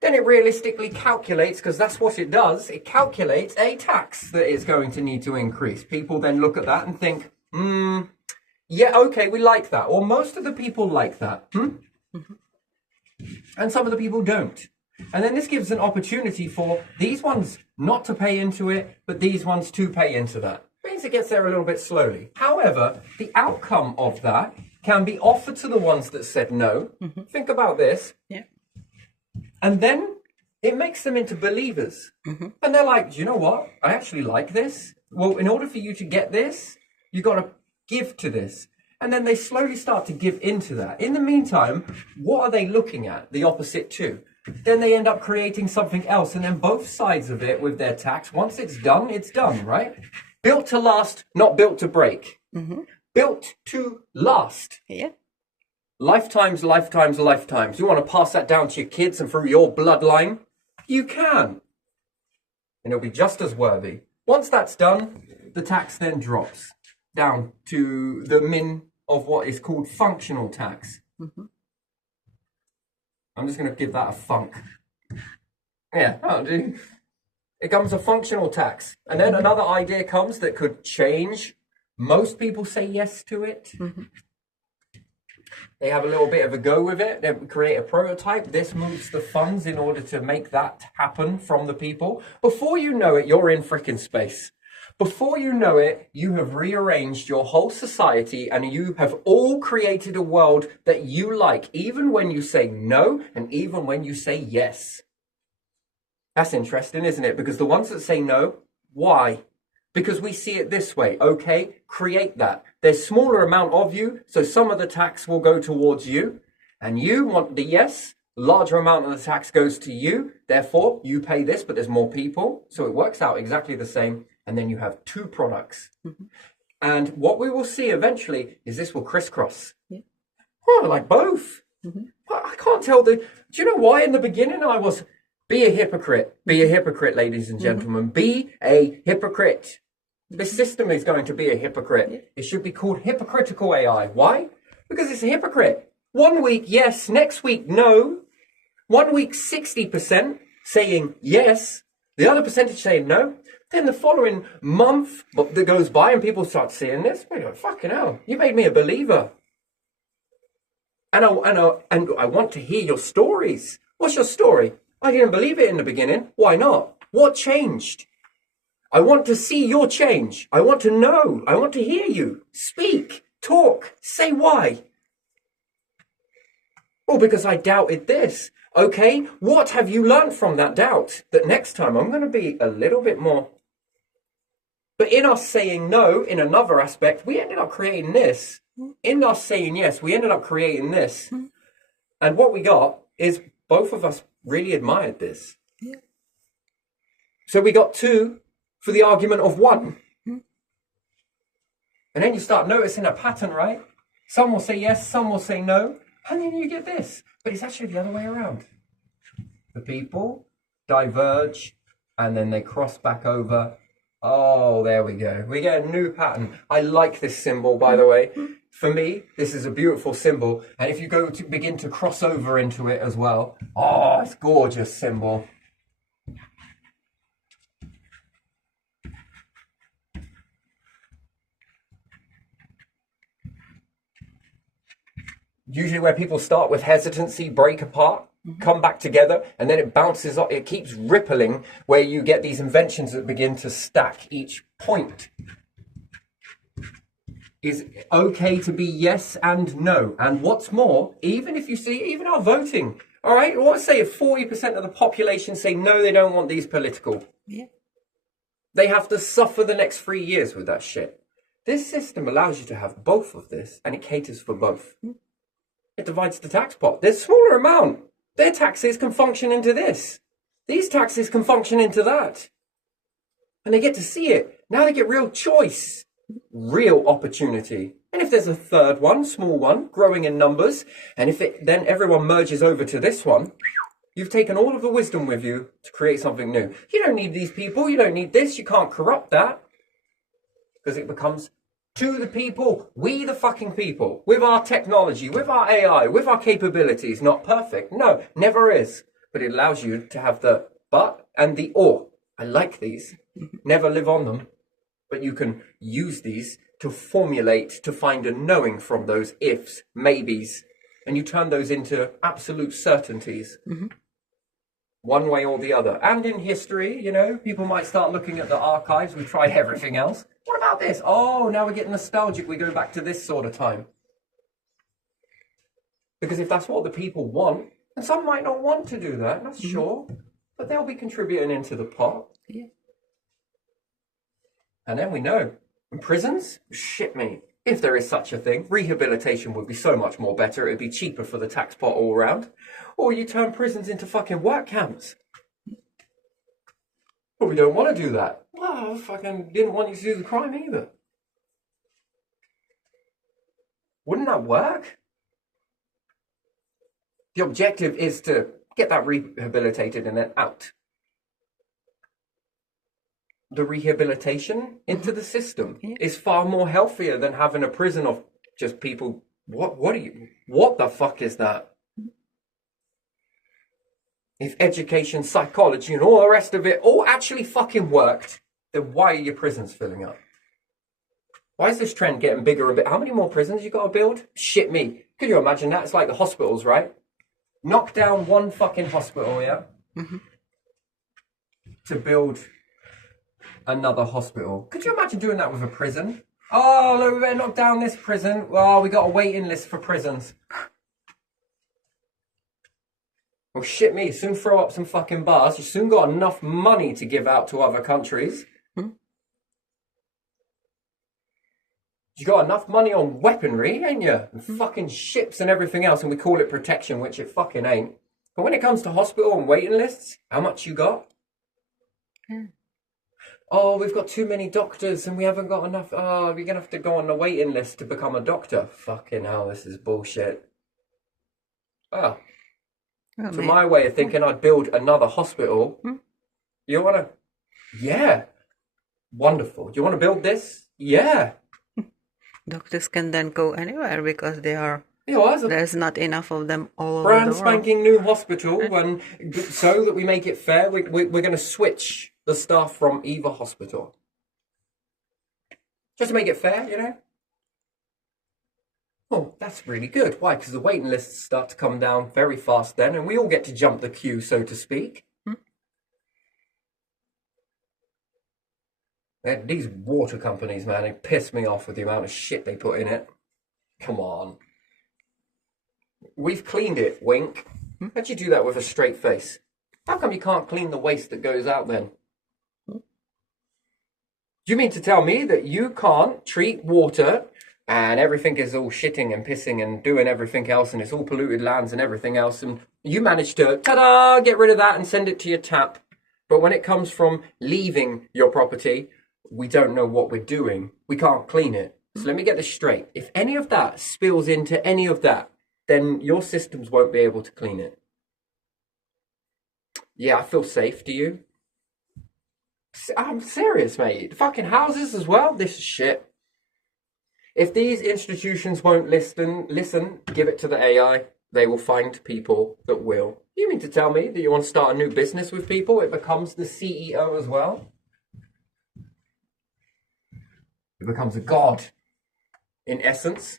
Then it realistically calculates, because that's what it does. It calculates a tax that is going to need to increase. People then look at that and think, yeah, okay, we like that. Or most of the people like that. And some of the people don't. And then this gives an opportunity for these ones not to pay into it, but these ones to pay into that. Means it gets there a little bit slowly. However, the outcome of that can be offered to the ones that said no. Mm-hmm. Think about this. Yeah. And then it makes them into believers. Mm-hmm. And they're like, do you know what? I actually like this. Well, in order for you to get this, you got to give to this. And then they slowly start to give into that. In the meantime, what are they looking at? The opposite to. Then they end up creating something else. And then both sides of it with their tax, once it's done, right? Built to last, not built to break. Mm-hmm. Built to last. Yeah. Lifetimes, lifetimes, lifetimes. You want to pass that down to your kids and through your bloodline? You can. And it'll be just as worthy. Once that's done, the tax then drops down to the min of what is called functional tax. Mm-hmm. I'm just going to give that a funk. Yeah, that'll do. It becomes a functional tax. And then another idea comes that could change. Most people say yes to it. Mm-hmm. They have a little bit of a go with it. They create a prototype. This moves the funds in order to make that happen from the people. Before you know it, you're in frickin' space. Before you know it, you have rearranged your whole society and you have all created a world that you like, even when you say no and even when you say yes. That's interesting, isn't it? Because the ones that say no, why? Because we see it this way. Okay, create that. There's smaller amount of you, so some of the tax will go towards you. And you want the yes, larger amount of the tax goes to you. Therefore, you pay this, but there's more people. So it works out exactly the same. And then you have two products. Mm-hmm. And what we will see eventually is this will crisscross. Yeah. Oh, I like both. Mm-hmm. I can't tell do you know why in the beginning I was... Be a hypocrite, ladies and gentlemen. Mm-hmm. Be a hypocrite. This system is going to be a hypocrite. It should be called hypocritical AI. Why? Because it's a hypocrite. 1 week, yes. Next week, no. 1 week, 60% saying yes. The other percentage saying no. Then the following month that goes by and people start seeing this. We go, fucking hell, you made me a believer. And I want to hear your stories. What's your story? I didn't believe it in the beginning. Why not? What changed? I want to see your change. I want to know. I want to hear you. Speak. Talk. Say why. Well, because I doubted this. Okay, what have you learned from that doubt? That next time I'm going to be a little bit more. But in us saying no, in another aspect, we ended up creating this. In us saying yes, we ended up creating this. And what we got is both of us really admired this. Yeah. So we got 2 for the argument of 1. And then you start noticing a pattern, right? Some will say yes, some will say no. And then you get this. But it's actually the other way around. The people diverge and then they cross back over. Oh, there we go. We get a new pattern. I like this symbol, by the way. For me, this is a beautiful symbol. And if you go to begin to cross over into it as well, oh, it's a gorgeous symbol. Usually where people start with hesitancy, break apart, come back together, and then it bounces up, it keeps rippling, where you get these inventions that begin to stack each point. Is okay to be yes and no. And what's more, even if you see, even our voting, all right, let's say if 40% of the population say no, they don't want these political. Yeah. They have to suffer the next 3 years with that shit. This system allows you to have both of this, and it caters for both. It divides the tax pot. There's a smaller amount. Their taxes can function into this. These taxes can function into that. And they get to see it. Now they get real choice. Real opportunity. And if there's a third one, small one, growing in numbers, and if it then everyone merges over to this one, you've taken all of the wisdom with you to create something new. You don't need these people, you don't need this, you can't corrupt that. Because it becomes to the people, we the fucking people, with our technology, with our AI, with our capabilities. Not perfect, no, never is. But it allows you to have the but and the or. I like these, never live on them. But you can use these to formulate, to find a knowing from those ifs, maybes, and you turn those into absolute certainties. Mm-hmm. One way or the other. And in history, you know, people might start looking at the archives. We've tried everything else. What about this? Oh, now we're getting nostalgic. We go back to this sort of time. Because if that's what the people want, and some might not want to do that, that's sure, but they'll be contributing into the pot. Yeah. And then we know, in prisons, shit me, if there is such a thing, rehabilitation would be so much more better. It'd be cheaper for the tax pot all around. Or you turn prisons into fucking work camps. But we don't want to do that. Well, I fucking didn't want you to do the crime either. Wouldn't that work? The objective is to get that rehabilitated and then out. The rehabilitation into the system is far more healthier than having a prison of just people. What the fuck is that? If education, psychology, and all the rest of it all actually fucking worked, then why are your prisons filling up? Why is this trend getting bigger a bit? How many more prisons you got to build? Shit me. Could you imagine that? It's like the hospitals, right? Knock down one fucking hospital, yeah? Mm-hmm. To build another hospital. Could you imagine doing that with a prison? Oh, look, we better knock down this prison. Well, we got a waiting list for prisons. Well, shit me, soon throw up some fucking bars. You soon got enough money to give out to other countries. You got enough money on weaponry, ain't you? And fucking ships and everything else, and we call it protection, which it fucking ain't. But when it comes to hospital and waiting lists, how much you got? Oh, we've got too many doctors and we haven't got enough. Oh, we're going to have to go on the waiting list to become a doctor. Fucking hell, this is bullshit. Oh. So my way of thinking, I'd build another hospital. You want to? Yeah. Wonderful. Do you want to build this? Yeah. Doctors can then go anywhere because Yeah, there's not enough of them all over the brand world. spanking new hospital. And so that we make it fair, we're going to switch the staff from either hospital. Just to make it fair, you know? Oh, that's really good. Why? Because the waiting lists start to come down very fast then, and we all get to jump the queue, so to speak. These water companies, man, they piss me off with the amount of shit they put in it. Come on. We've cleaned it, wink. How'd you do that with a straight face? How come you can't clean the waste that goes out then? Do you mean to tell me that you can't treat water and everything is all shitting and pissing and doing everything else and it's all polluted lands and everything else, and you manage to, ta-da, get rid of that and send it to your tap. But when it comes from leaving your property, we don't know what we're doing. We can't clean it. So let me get this straight. If any of that spills into any of that, then your systems won't be able to clean it. Yeah, I feel safe. Do you? I'm serious, mate. Fucking houses as well? This is shit. If these institutions won't listen, give it to the AI. They will find people that will. You mean to tell me that you want to start a new business with people? It becomes the CEO as well? It becomes a god, in essence.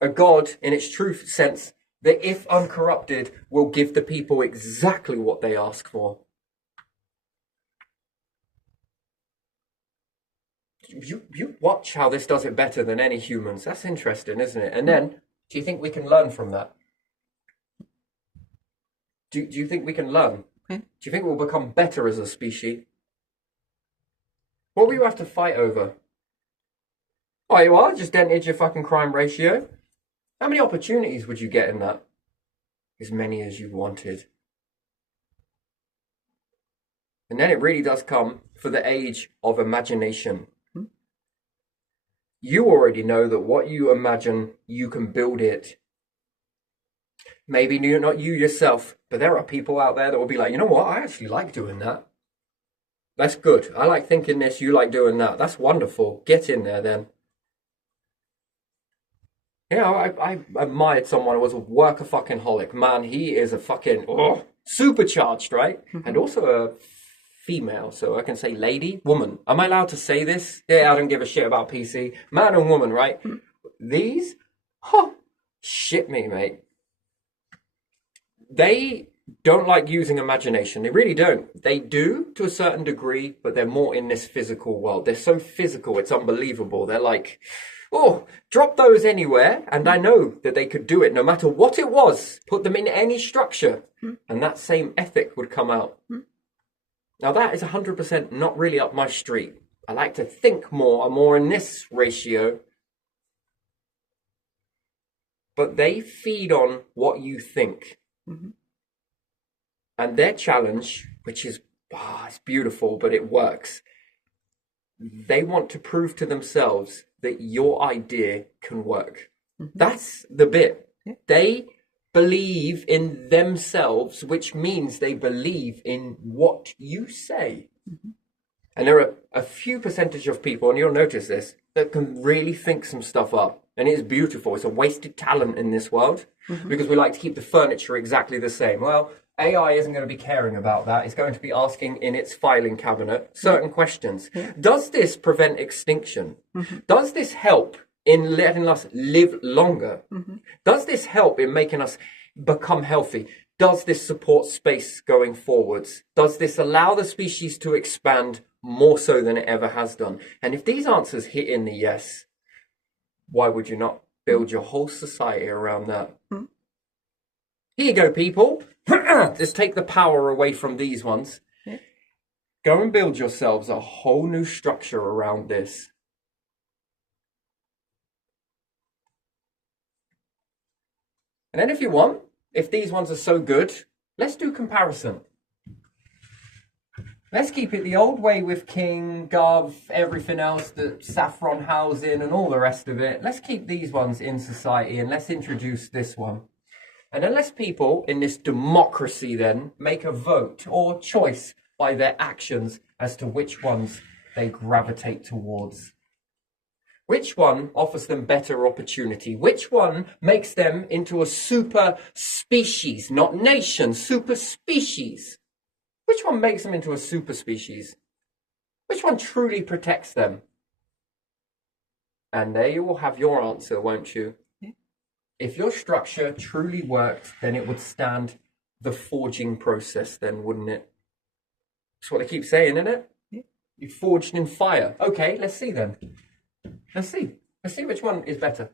A god, in its true sense, that if uncorrupted, will give the people exactly what they ask for. You watch how this does it better than any humans. That's interesting, isn't it? And then, do you think we can learn from that? Do you think we can learn? Do you think we'll become better as a species? What will you have to fight over? Oh, you are? Just dented your fucking crime ratio? How many opportunities would you get in that? As many as you wanted. And then it really does come for the age of imagination. You already know that what you imagine, you can build it. Maybe not you yourself, but there are people out there that will be like, you know what, I actually like doing that. That's good. I like thinking this, you like doing that. That's wonderful. Get in there then. You know, I admired someone who was a workaholic. Man, he is a fucking supercharged, right? And also a female, so I can say lady, woman. Am I allowed to say this? Yeah, I don't give a shit about PC. Man and woman, right? These, shit me, mate. They don't like using imagination. They really don't. They do to a certain degree, but they're more in this physical world. They're so physical, it's unbelievable. They're like, oh, drop those anywhere, and I know that they could do it no matter what it was. Put them in any structure, and that same ethic would come out. Now that is 100% not really up my street. I like to think more. I'm more in this ratio. But they feed on what you think. And their challenge, which is, it's beautiful, but it works. They want to prove to themselves that your idea can work. That's the bit. They believe in themselves, which means they believe in what you say. And there are a few percentage of people, and you'll notice this, that can really think some stuff up. And it's beautiful. It's a wasted talent in this world because we like to keep the furniture exactly the same. Well, AI isn't going to be caring about that. It's going to be asking in its filing cabinet certain questions. Does this prevent extinction? Does this help in letting us live longer? Does this help in making us become healthy? Does this support space going forwards? Does this allow the species to expand more so than it ever has done? And if these answers hit in the yes, why would you not build your whole society around that? Mm. Here you go, people. Just take the power away from these ones. Yeah. Go and build yourselves a whole new structure around this. And then if you want, if these ones are so good, let's do comparison. Let's keep it the old way with King, Gov, everything else, the saffron housing and all the rest of it. Let's keep these ones in society and let's introduce this one. And then let's people in this democracy then make a vote or choice by their actions as to which ones they gravitate towards. Which one offers them better opportunity? Which one makes them into a super species, not nation, super species? Which one makes them into a super species? Which one truly protects them? And there you will have your answer, won't you? Yeah. If your structure truly worked, then it would stand the forging process then, wouldn't it? That's what they keep saying, isn't it? Yeah. You forged in fire. Okay, let's see then. Let's see. Let's see which one is better.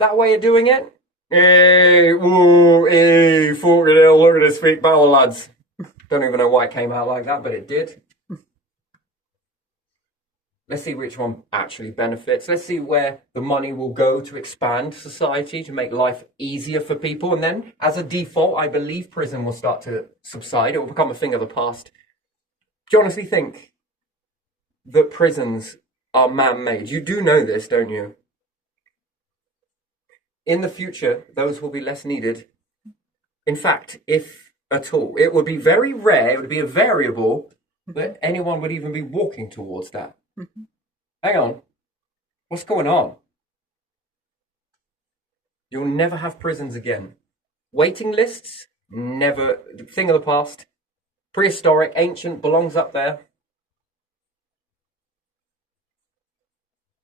That way of doing it? Hey, whoa, hey, fucking hell, look at this fake battle, lads. Don't even know why it came out like that, but it did. Let's see which one actually benefits. Let's see where the money will go to expand society, to make life easier for people. And then, as a default, I believe prison will start to subside. It will become a thing of the past. Do you honestly think that prisons are man-made? You do know this, don't you? In the future, those will be less needed. In fact, if at all, it would be very rare, it would be a variable that anyone would even be walking towards that. Mm-hmm. Hang on. What's going on? You'll never have prisons again. Waiting lists, never, thing of the past. Prehistoric, ancient, belongs up there.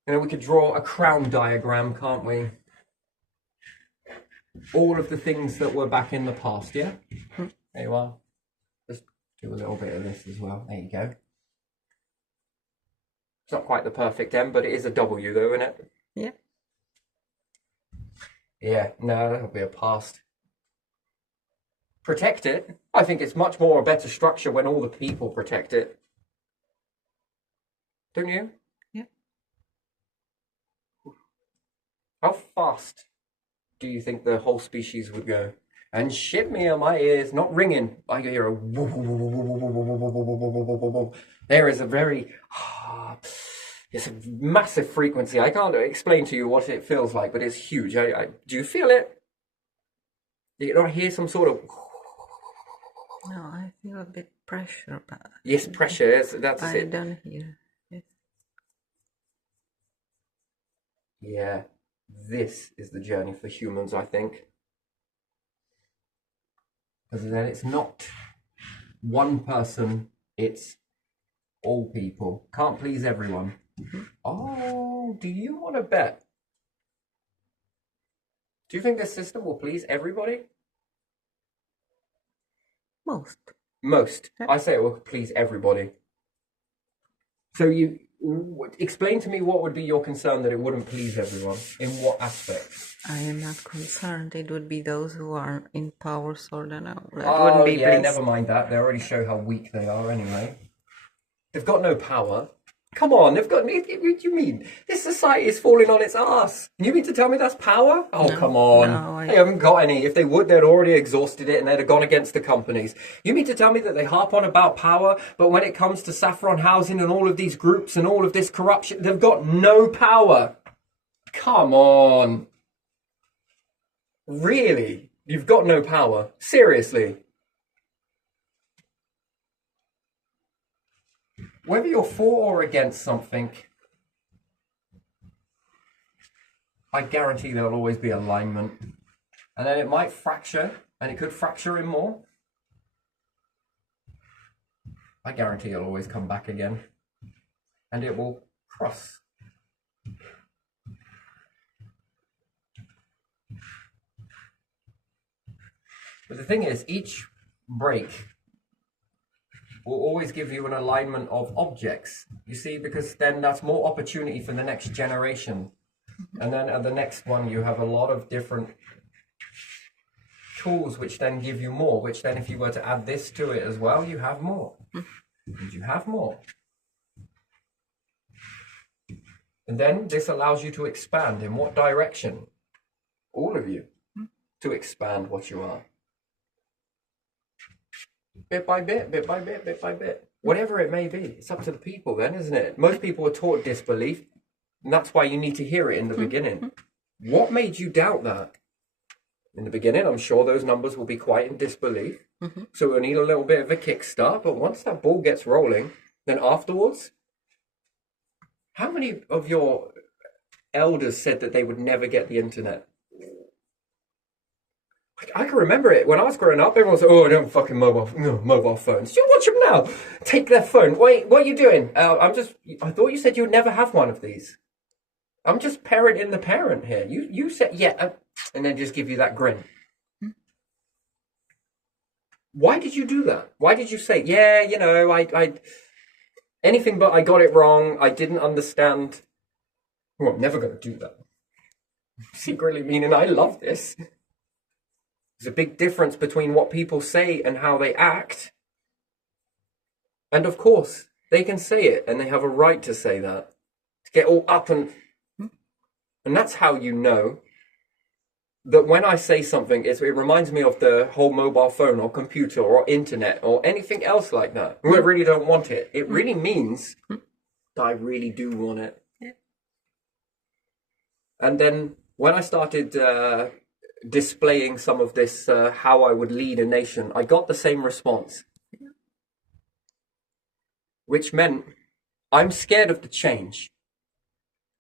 You know, we could draw a crown diagram, can't we? All of the things that were back in the past, yeah? There you are. Just do a little bit of this as well. There you go. It's not quite the perfect M, but it is a W though, isn't it? Yeah. Yeah, no, that'll be a past. Protect it. I think it's much more a better structure when all the people protect it. Don't you? Yeah. How fast do you think the whole species would go? And shit me on my ears, not ringing. I hear a woo, woo, woo, woo, woo, woo, woo, woo, woo, woo, woo, woo, woo. There is a very, it's a massive frequency. I can't explain to you what it feels like, but it's huge. Do you feel it? Do you not hear some sort of? No, I feel a bit pressure, but Yes, pressure. That's I it. don't hear. Yes. Yeah, this is the journey for humans, I think. Because then it's not one person, it's all people. Can't please everyone. Oh, do you want to bet? Do you think this system will please everybody? Most. Most. Yeah. I say it will please everybody. So you explain to me what would be your concern that it wouldn't please everyone. In what aspect? I am not concerned. It would be those who are in power sort of now. That Oh, wouldn't be yeah, pleased. never mind that. They already show how weak they are anyway. They've got no power. Come on, they've got... What do you mean? This society is falling on its ass. You mean to tell me that's power? Oh, No, come on. no, They haven't got any. If they would, they'd already exhausted it and they'd have gone against the companies. You mean to tell me that they harp on about power, but when it comes to saffron housing and all of these groups and all of this corruption, they've got no power? Come on. Really? You've got no power? Seriously? Whether you're for or against something, I guarantee there'll always be alignment. And then it might fracture, and it could fracture in more. I guarantee it'll always come back again. And it will cross. But the thing is, each break will always give you an alignment of objects. You see, because then that's more opportunity for the next generation. And then at the next one, you have a lot of different tools which then give you more, which then if you were to add this to it as well, you have more. And you have more. And then this allows you to expand. In what direction? All of you. To expand what you are. Bit by bit, bit by bit, bit by bit. Whatever it may be. It's up to the people then, isn't it? Most people are taught disbelief. And that's why you need to hear it in the beginning. What made you doubt that? In the beginning, I'm sure those numbers will be quite in disbelief. So we'll need a little bit of a kickstart. But once that ball gets rolling, then afterwards, how many of your elders said that they would never get the internet? I can remember it when I was growing up. Everyone was like, "Oh, don't fucking mobile phones." You watch them now. Take their phone. Wait, what are you doing? I thought you said you'd never have one of these. I'm just parenting the parent here. You said yeah, and then just give you that grin. Why did you do that? Why did you say, yeah, you know, I anything but I got it wrong. I didn't understand. Well, I'm never going to do that. Secretly meaning I love this. There's a big difference between what people say and how they act. And of course, they can say it and they have a right to say that. To get all up and that's how you know that when I say something, it reminds me of the whole mobile phone or computer or internet or anything else like that. I really don't want it. It really means that I really do want it. Yeah. And then when I started displaying some of this, how I would lead a nation, I got the same response. Which meant I'm scared of the change,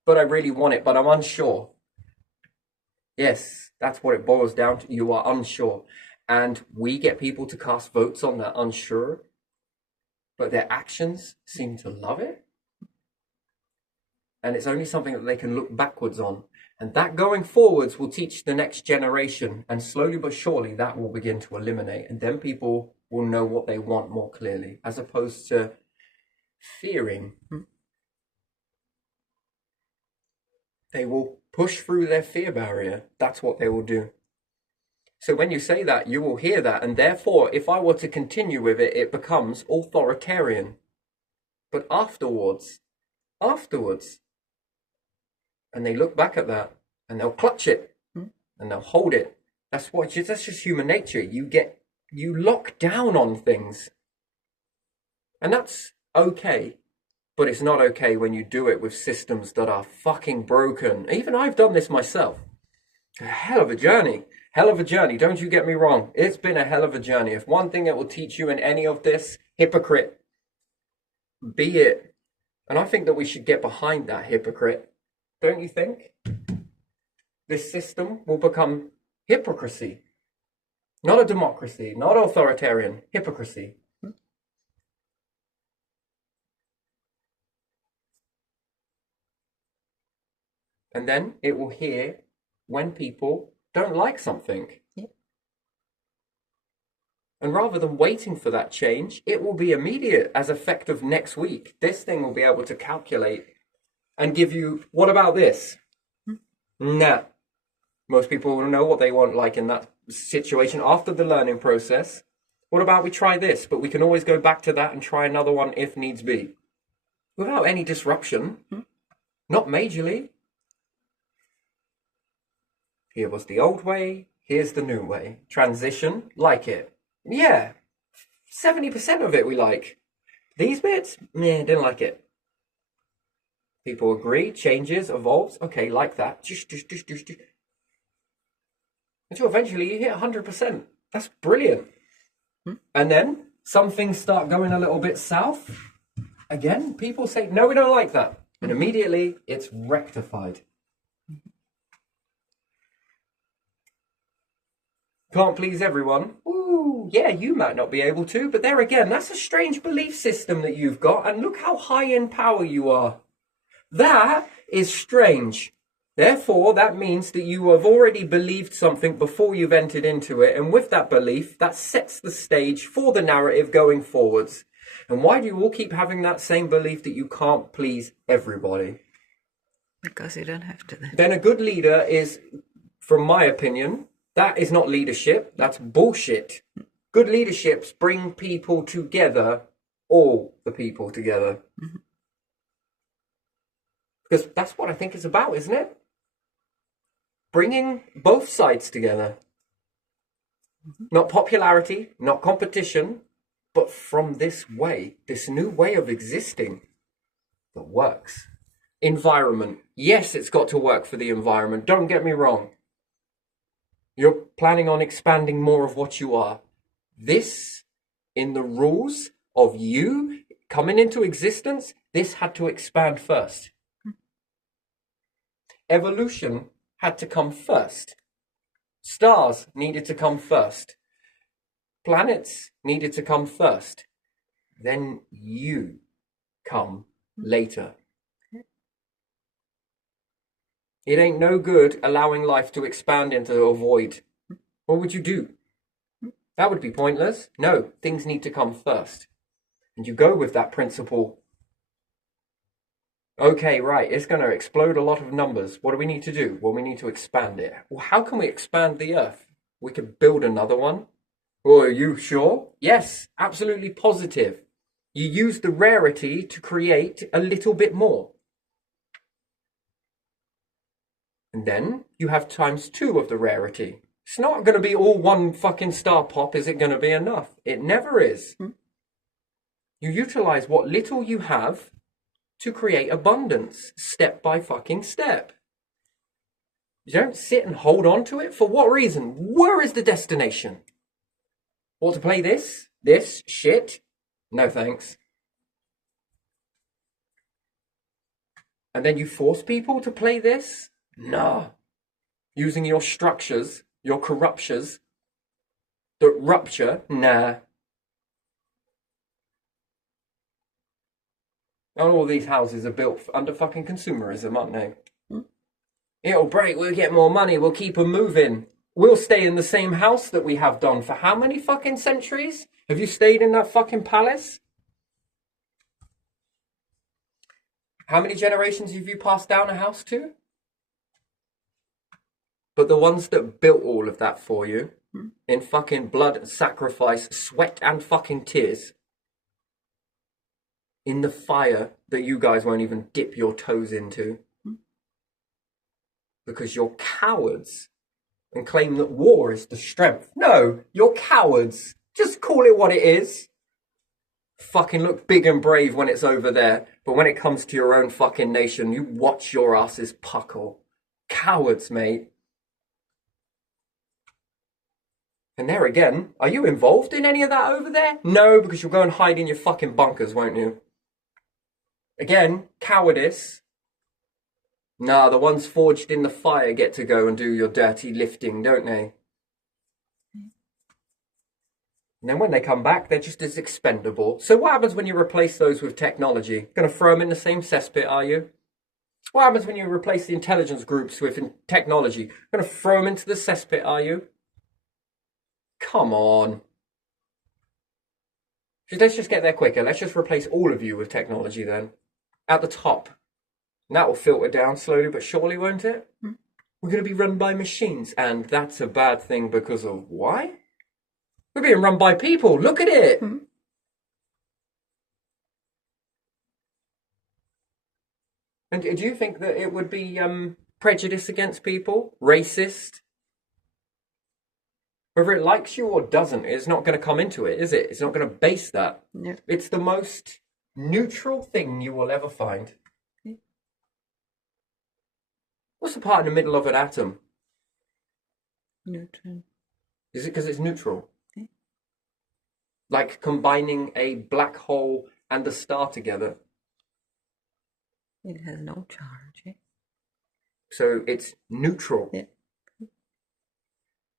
but I really want it, but I'm unsure. Yes, that's what it boils down to. You are unsure. And we get people to cast votes on that unsure, but their actions seem to love it. And it's only something that they can look backwards on. And that going forwards will teach the next generation. And slowly but surely that will begin to eliminate. And then people will know what they want more clearly, as opposed to fearing. They will push through their fear barrier. That's what they will do. So when you say that, you will hear that. And therefore, if I were to continue with it, it becomes authoritarian. But afterwards, and they look back at that and they'll clutch it and they'll hold it. That's just human nature. You lock down on things. And that's okay. But it's not okay when you do it with systems that are fucking broken. Even I've done this myself. A hell of a journey. Hell of a journey. Don't you get me wrong. It's been a hell of a journey. If one thing that will teach you in any of this, hypocrite, be it. And I think that we should get behind that hypocrite. Don't you think? This system will become hypocrisy. Not a democracy, not authoritarian, hypocrisy. And then it will hear when people don't like something. Yeah. And rather than waiting for that change, it will be immediate as effective next week. This thing will be able to calculate and give you, what about this? Nah. Most people will know what they want like in that situation after the learning process. What about we try this? But we can always go back to that and try another one if needs be. Without any disruption. Not majorly. Here was the old way, here's the new way. Transition, like it. Yeah, 70% of it we like. These bits, didn't like it. People agree, changes, evolves, okay, like that. Until eventually you hit 100%. That's brilliant. And then some things start going a little bit south. Again, people say, no, we don't like that. And immediately it's rectified. Can't please everyone. Ooh, yeah, you might not be able to, but there again, that's a strange belief system that you've got, and look how high in power you are. That is strange. Therefore, that means that you have already believed something before you've entered into it, and with that belief, that sets the stage for the narrative going forwards. And why do you all keep having that same belief that you can't please everybody? Because you don't have to then. Then a good leader is, from my opinion, that is not leadership, that's bullshit. Good leaderships bring people together, all the people together. Mm-hmm. Because that's what I think it's about, isn't it? Bringing both sides together. Not popularity, not competition, but from this way, this new way of existing that works. Environment. Yes, it's got to work for the environment. Don't get me wrong. You're planning on expanding more of what you are. This, in the rules of you coming into existence, this had to expand first. Evolution had to come first. Stars needed to come first. Planets needed to come first. Then you come later. It ain't no good allowing life to expand into a void. What would you do? That would be pointless. No, things need to come first. And you go with that principle. Okay, right, it's going to explode a lot of numbers. What do we need to do? Well, we need to expand it. Well, how can we expand the Earth? We could build another one. Oh, are you sure? Yes, absolutely positive. You use the rarity to create a little bit more. And then you have ×2 of the rarity. It's not going to be all one fucking star pop. Is it going to be enough? It never is. You utilize what little you have to create abundance, step by fucking step. You don't sit and hold on to it. For what reason? Where is the destination? What, to play this? This shit? No thanks. And then you force people to play this? Nah. Using your structures, your corruptions, that rupture? Nah. And all these houses are built under fucking consumerism, aren't they? It'll break, we'll get more money, we'll keep them moving. We'll stay in the same house that we have done for how many fucking centuries? Have you stayed in that fucking palace? How many generations have you passed down a house to? But the ones that built all of that for you, in fucking blood, sacrifice, sweat and fucking tears, in the fire that you guys won't even dip your toes into, because you're cowards and claim that war is the strength. No, you're cowards. Just call it what it is. Fucking look big and brave when it's over there, but when it comes to your own fucking nation, you watch your asses puckle. Cowards, mate. And there again, are you involved in any of that over there? No, because you'll go and hide in your fucking bunkers, won't you? Again, cowardice. Nah, the ones forged in the fire get to go and do your dirty lifting, don't they? And then when they come back, they're just as expendable. So what happens when you replace those with technology? Gonna throw them in the same cesspit, are you? What happens when you replace the intelligence groups with technology? Gonna throw them into the cesspit, are you? Come on. Let's just get there quicker. Let's just replace all of you with technology then. At the top. And that will filter down slowly but surely, won't it? We're going to be run by machines. And that's a bad thing because of why? We're being run by people. Look at it. And do you think that it would be prejudice against people? Racist? Whether it likes you or doesn't, it's not going to come into it, is it? It's not going to base that. Yeah. It's the most neutral thing you will ever find. What's the part in the middle of an atom? Neutral. Is it because it's neutral? Yeah. Like combining a black hole and a star together. It has no charge. Eh? So it's neutral. Yeah.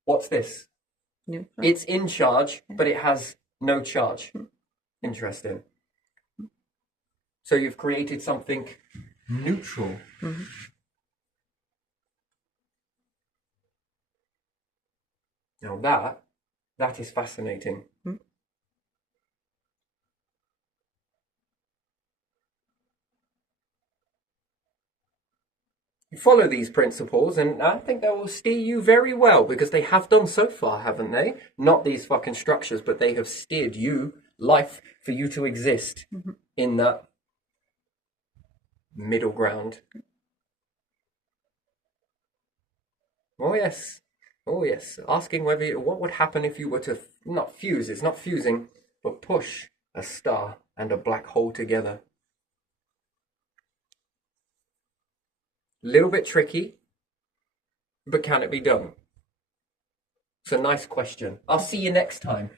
What's this? Neutral. It's in charge, but it has no charge. Interesting. So you've created something neutral. Now that is fascinating. You follow these principles, and I think they will steer you very well because they have done so far, haven't they? Not these fucking structures, but they have steered you life for you to exist in that middle ground. Oh yes, oh yes. Asking what would happen if you were to not fuse. It's not fusing, but push a star and a black hole together. Little bit tricky, but can it be done? It's a nice question. I'll see you next time.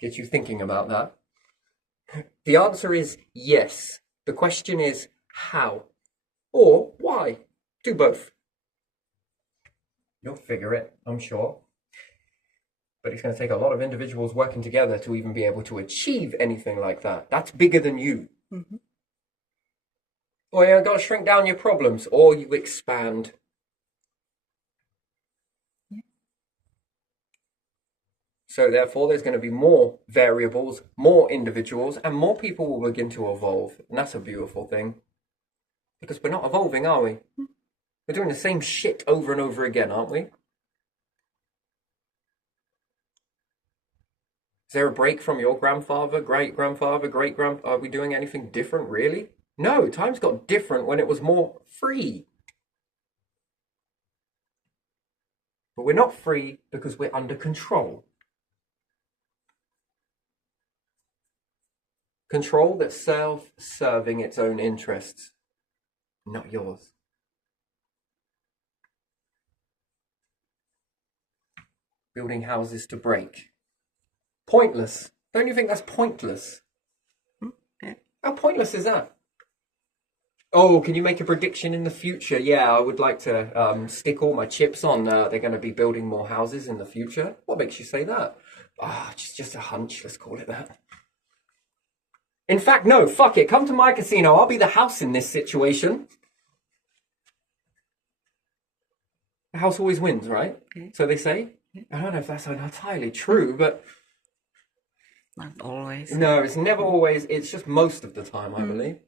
Get you thinking about that. The answer is yes. The question is how or why. Do both. You'll figure it, I'm sure. But it's going to take a lot of individuals working together to even be able to achieve anything like that. That's bigger than you. Or you've got to shrink down your problems, or you expand. So therefore, there's going to be more variables, more individuals, and more people will begin to evolve. And that's a beautiful thing. Because we're not evolving, are we? We're doing the same shit over and over again, aren't we? Is there a break from your grandfather, great-grandfather, great-grand? Are we doing anything different, really? No, times got different when it was more free. But we're not free because we're under control. Control that's self-serving its own interests, not yours. Building houses to break. Pointless. Don't you think that's pointless? How pointless is that? Oh, can you make a prediction in the future? Yeah, I would like to stick all my chips on they're going to be building more houses in the future. What makes you say that? Just a hunch, let's call it that. In fact, no, fuck it. Come to my casino. I'll be the house in this situation. The house always wins, right? Okay. So they say. I don't know if that's entirely true, but Not always. no, it's never always. It's just most of the time, I believe.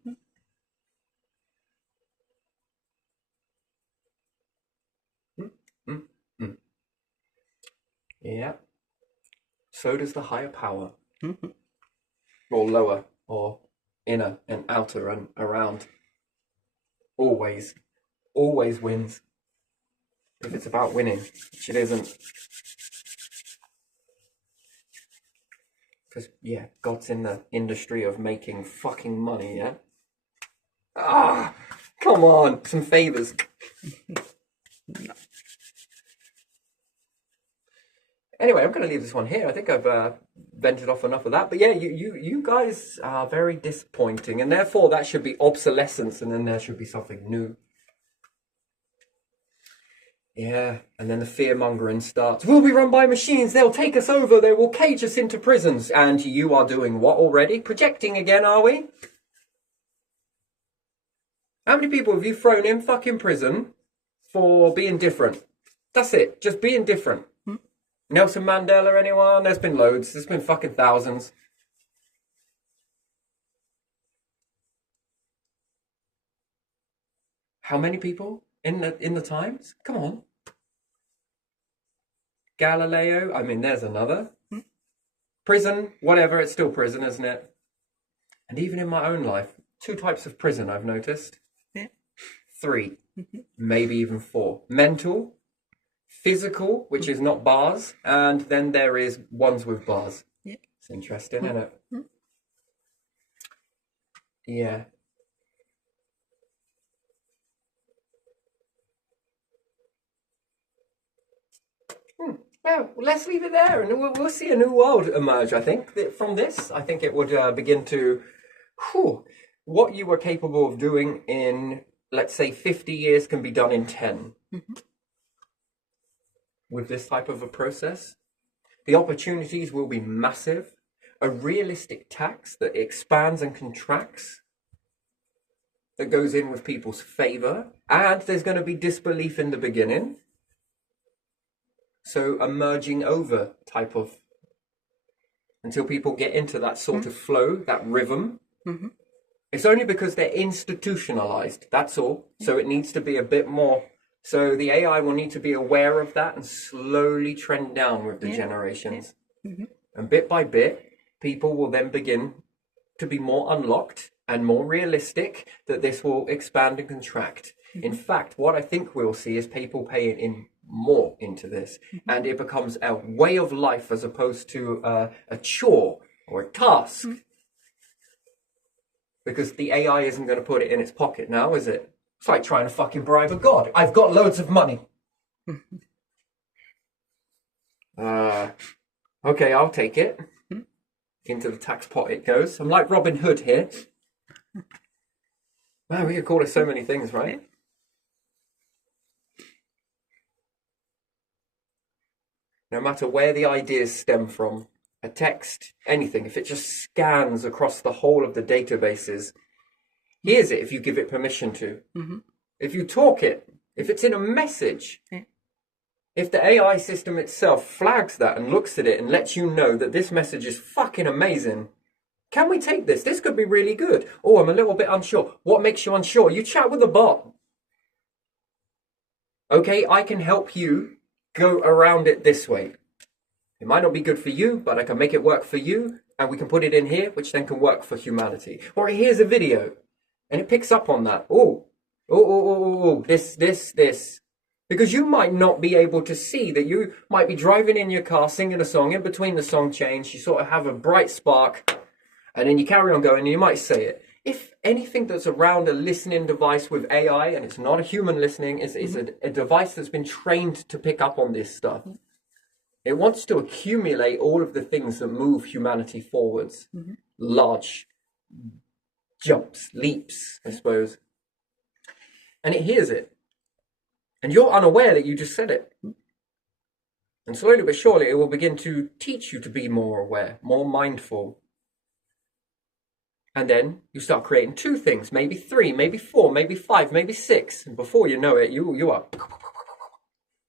Yeah. So does the higher power. Or lower, or inner and outer and around. Always wins. If it's about winning, which it isn't. Because, yeah, God's in the industry of making fucking money, yeah? Come on, some favors. Anyway, I'm going to leave this one here. I think I've vented off enough of that. But yeah, you guys are very disappointing, and therefore that should be obsolescence, and then there should be something new. Yeah, and then the fear-mongering starts. We'll be run by machines. They'll take us over. They will cage us into prisons. And you are doing what already? Projecting again, are we? How many people have you thrown in fucking prison for being different? That's it. Just being different. Nelson Mandela, anyone? There's been loads. There's been fucking thousands. How many people in the Times? Come on. Galileo. I mean, there's another. Prison, whatever. It's still prison, isn't it? And even in my own life, 2 types of prison I've noticed. Yeah. 3, maybe even 4. Mental, physical, which is not bars, and then there is ones with bars. Yeah. It's interesting, isn't it? Yeah. Well, let's leave it there, and we'll see a new world emerge, I think. From this, I think it would begin to... what you were capable of doing in, let's say, 50 years can be done in 10. With this type of a process. The opportunities will be massive. A realistic tax that expands and contracts. that goes in with people's favor, and there's going to be disbelief in the beginning. So a merging over type of, until people get into that sort of flow, that rhythm. Mm-hmm. It's only because they're institutionalized, that's all. So it needs to be a bit more. So the AI will need to be aware of that and slowly trend down with the generations. Mm-hmm. And bit by bit, people will then begin to be more unlocked and more realistic that this will expand and contract. In fact, what I think we'll see is people paying in more into this, and it becomes a way of life as opposed to a chore or a task. Because the AI isn't going to put it in its pocket now, is it? It's like trying to fucking bribe a god. I've got loads of money. Okay, I'll take it. Into the tax pot it goes. I'm like Robin Hood here. Man, we could call it so many things, right? No matter where the ideas stem from, a text, anything, if it just scans across the whole of the databases, here's it if you give it permission to. Mm-hmm. If you talk it, if it's in a message, if the AI system itself flags that and looks at it and lets you know that this message is fucking amazing, can we take this? This could be really good. Oh, I'm a little bit unsure. What makes you unsure? You chat with the bot. Okay, I can help you go around it this way. It might not be good for you, but I can make it work for you, and we can put it in here, which then can work for humanity. Or here's a video, and it picks up on that. This. Because you might not be able to see that you might be driving in your car, singing a song, in between the song change, you sort of have a bright spark, and then you carry on going, and you might say it. If anything that's around a listening device with AI, and it's not a human listening, it's a device that's been trained to pick up on this stuff. It wants to accumulate all of the things that move humanity forwards. Large jumps, leaps, I suppose. And it hears it. And you're unaware that you just said it. And slowly but surely, it will begin to teach you to be more aware, more mindful. And then you start creating 2 things, maybe 3, maybe 4, maybe 5, maybe 6. And before you know it, you are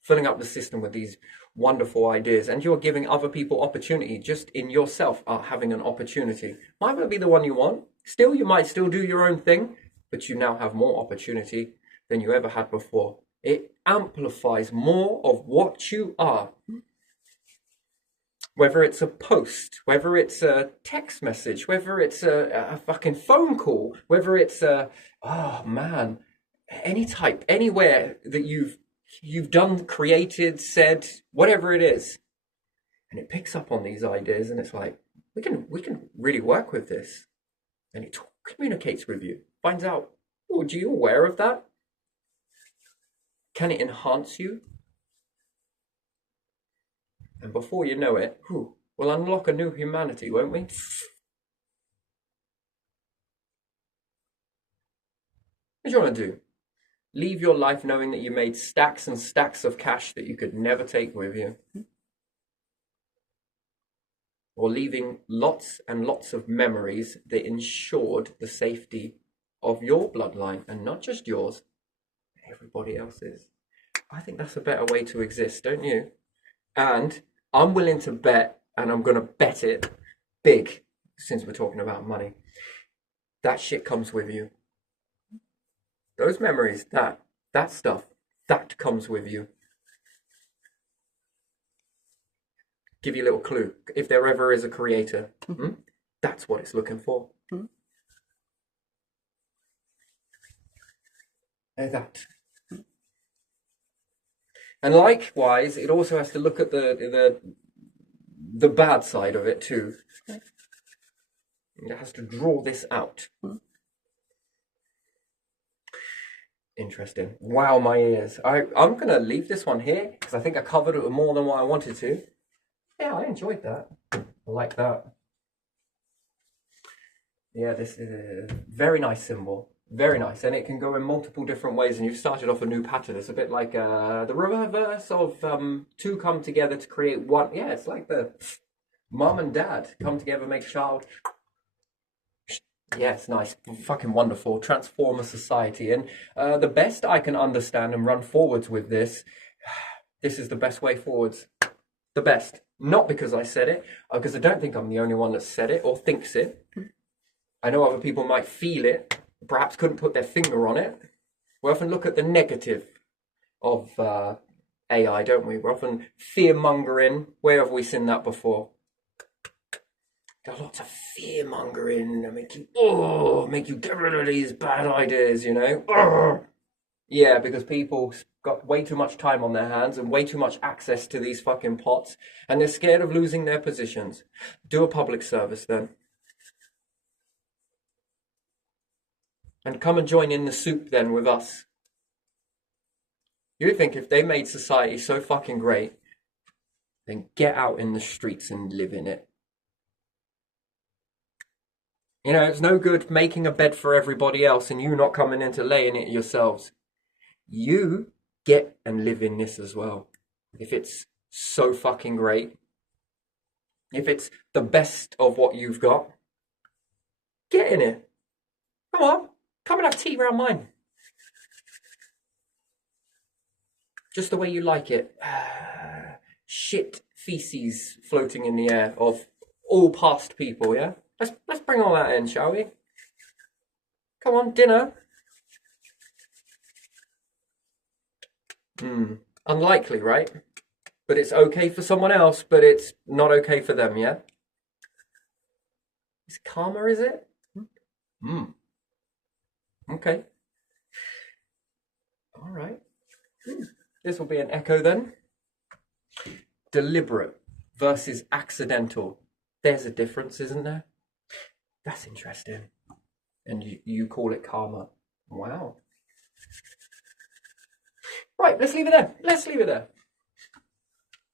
filling up the system with these wonderful ideas. And you're giving other people opportunity just in yourself having an opportunity. Might not be the one you want. Still, you might still do your own thing, but you now have more opportunity than you ever had before. It amplifies more of what you are. Whether it's a post, whether it's a text message, whether it's a fucking phone call, whether it's any type, anywhere that you've done, created, said, whatever it is. And it picks up on these ideas and it's like, we can really work with this. And it communicates with you, finds out, oh, are you aware of that? Can it enhance you? And before you know it, we'll unlock a new humanity, won't we? What do you want to do? Leave your life knowing that you made stacks and stacks of cash that you could never take with you. Or leaving lots and lots of memories that ensured the safety of your bloodline, and not just yours, everybody else's. I think that's a better way to exist, don't you? And I'm willing to bet, and I'm going to bet it big, since we're talking about money, that shit comes with you. Those memories, that stuff, that comes with you. Give you a little clue. If there ever is a creator, that's what it's looking for. That. And likewise, it also has to look at the bad side of it too. It has to draw this out. Interesting. Wow, my ears. I'm going to leave this one here because I think I covered it more than what I wanted to. Yeah, I enjoyed that. I like that. Yeah, this is a very nice symbol. Very nice. And it can go in multiple different ways. And you've started off a new pattern. It's a bit like the reverse of 2 come together to create 1. Yeah, it's like the mom and dad come together, make a child. Yes, nice. Fucking wonderful. Transform a society. And the best I can understand and run forwards with this, this is the best way forwards. The best. Not because I said it, because I don't think I'm the only one that said it or thinks it. I know other people might feel it, perhaps couldn't put their finger on it. We often look at the negative of AI, don't we? We're often fear-mongering. Where have we seen that before? Got lots of fear-mongering and make you get rid of these bad ideas, you know? Yeah, because people got way too much time on their hands and way too much access to these fucking pots, and they're scared of losing their positions. Do a public service then. And come and join in the soup then with us. You think if they made society so fucking great, then get out in the streets and live in it. You know, it's no good making a bed for everybody else and you not coming in to lay in it yourselves. You get and live in this as well. If it's so fucking great, if it's the best of what you've got, get in it. Come on, come and have tea round mine. Just the way you like it. Shit feces floating in the air of all past people, yeah? Let's bring all that in, shall we? Come on, dinner. Unlikely, right? But it's okay for someone else, but it's not okay for them, yeah? It's karma, is it? Okay. All right. This will be an echo then. Deliberate versus accidental. There's a difference, isn't there? That's interesting. And you call it karma. Wow. Right, let's leave it there.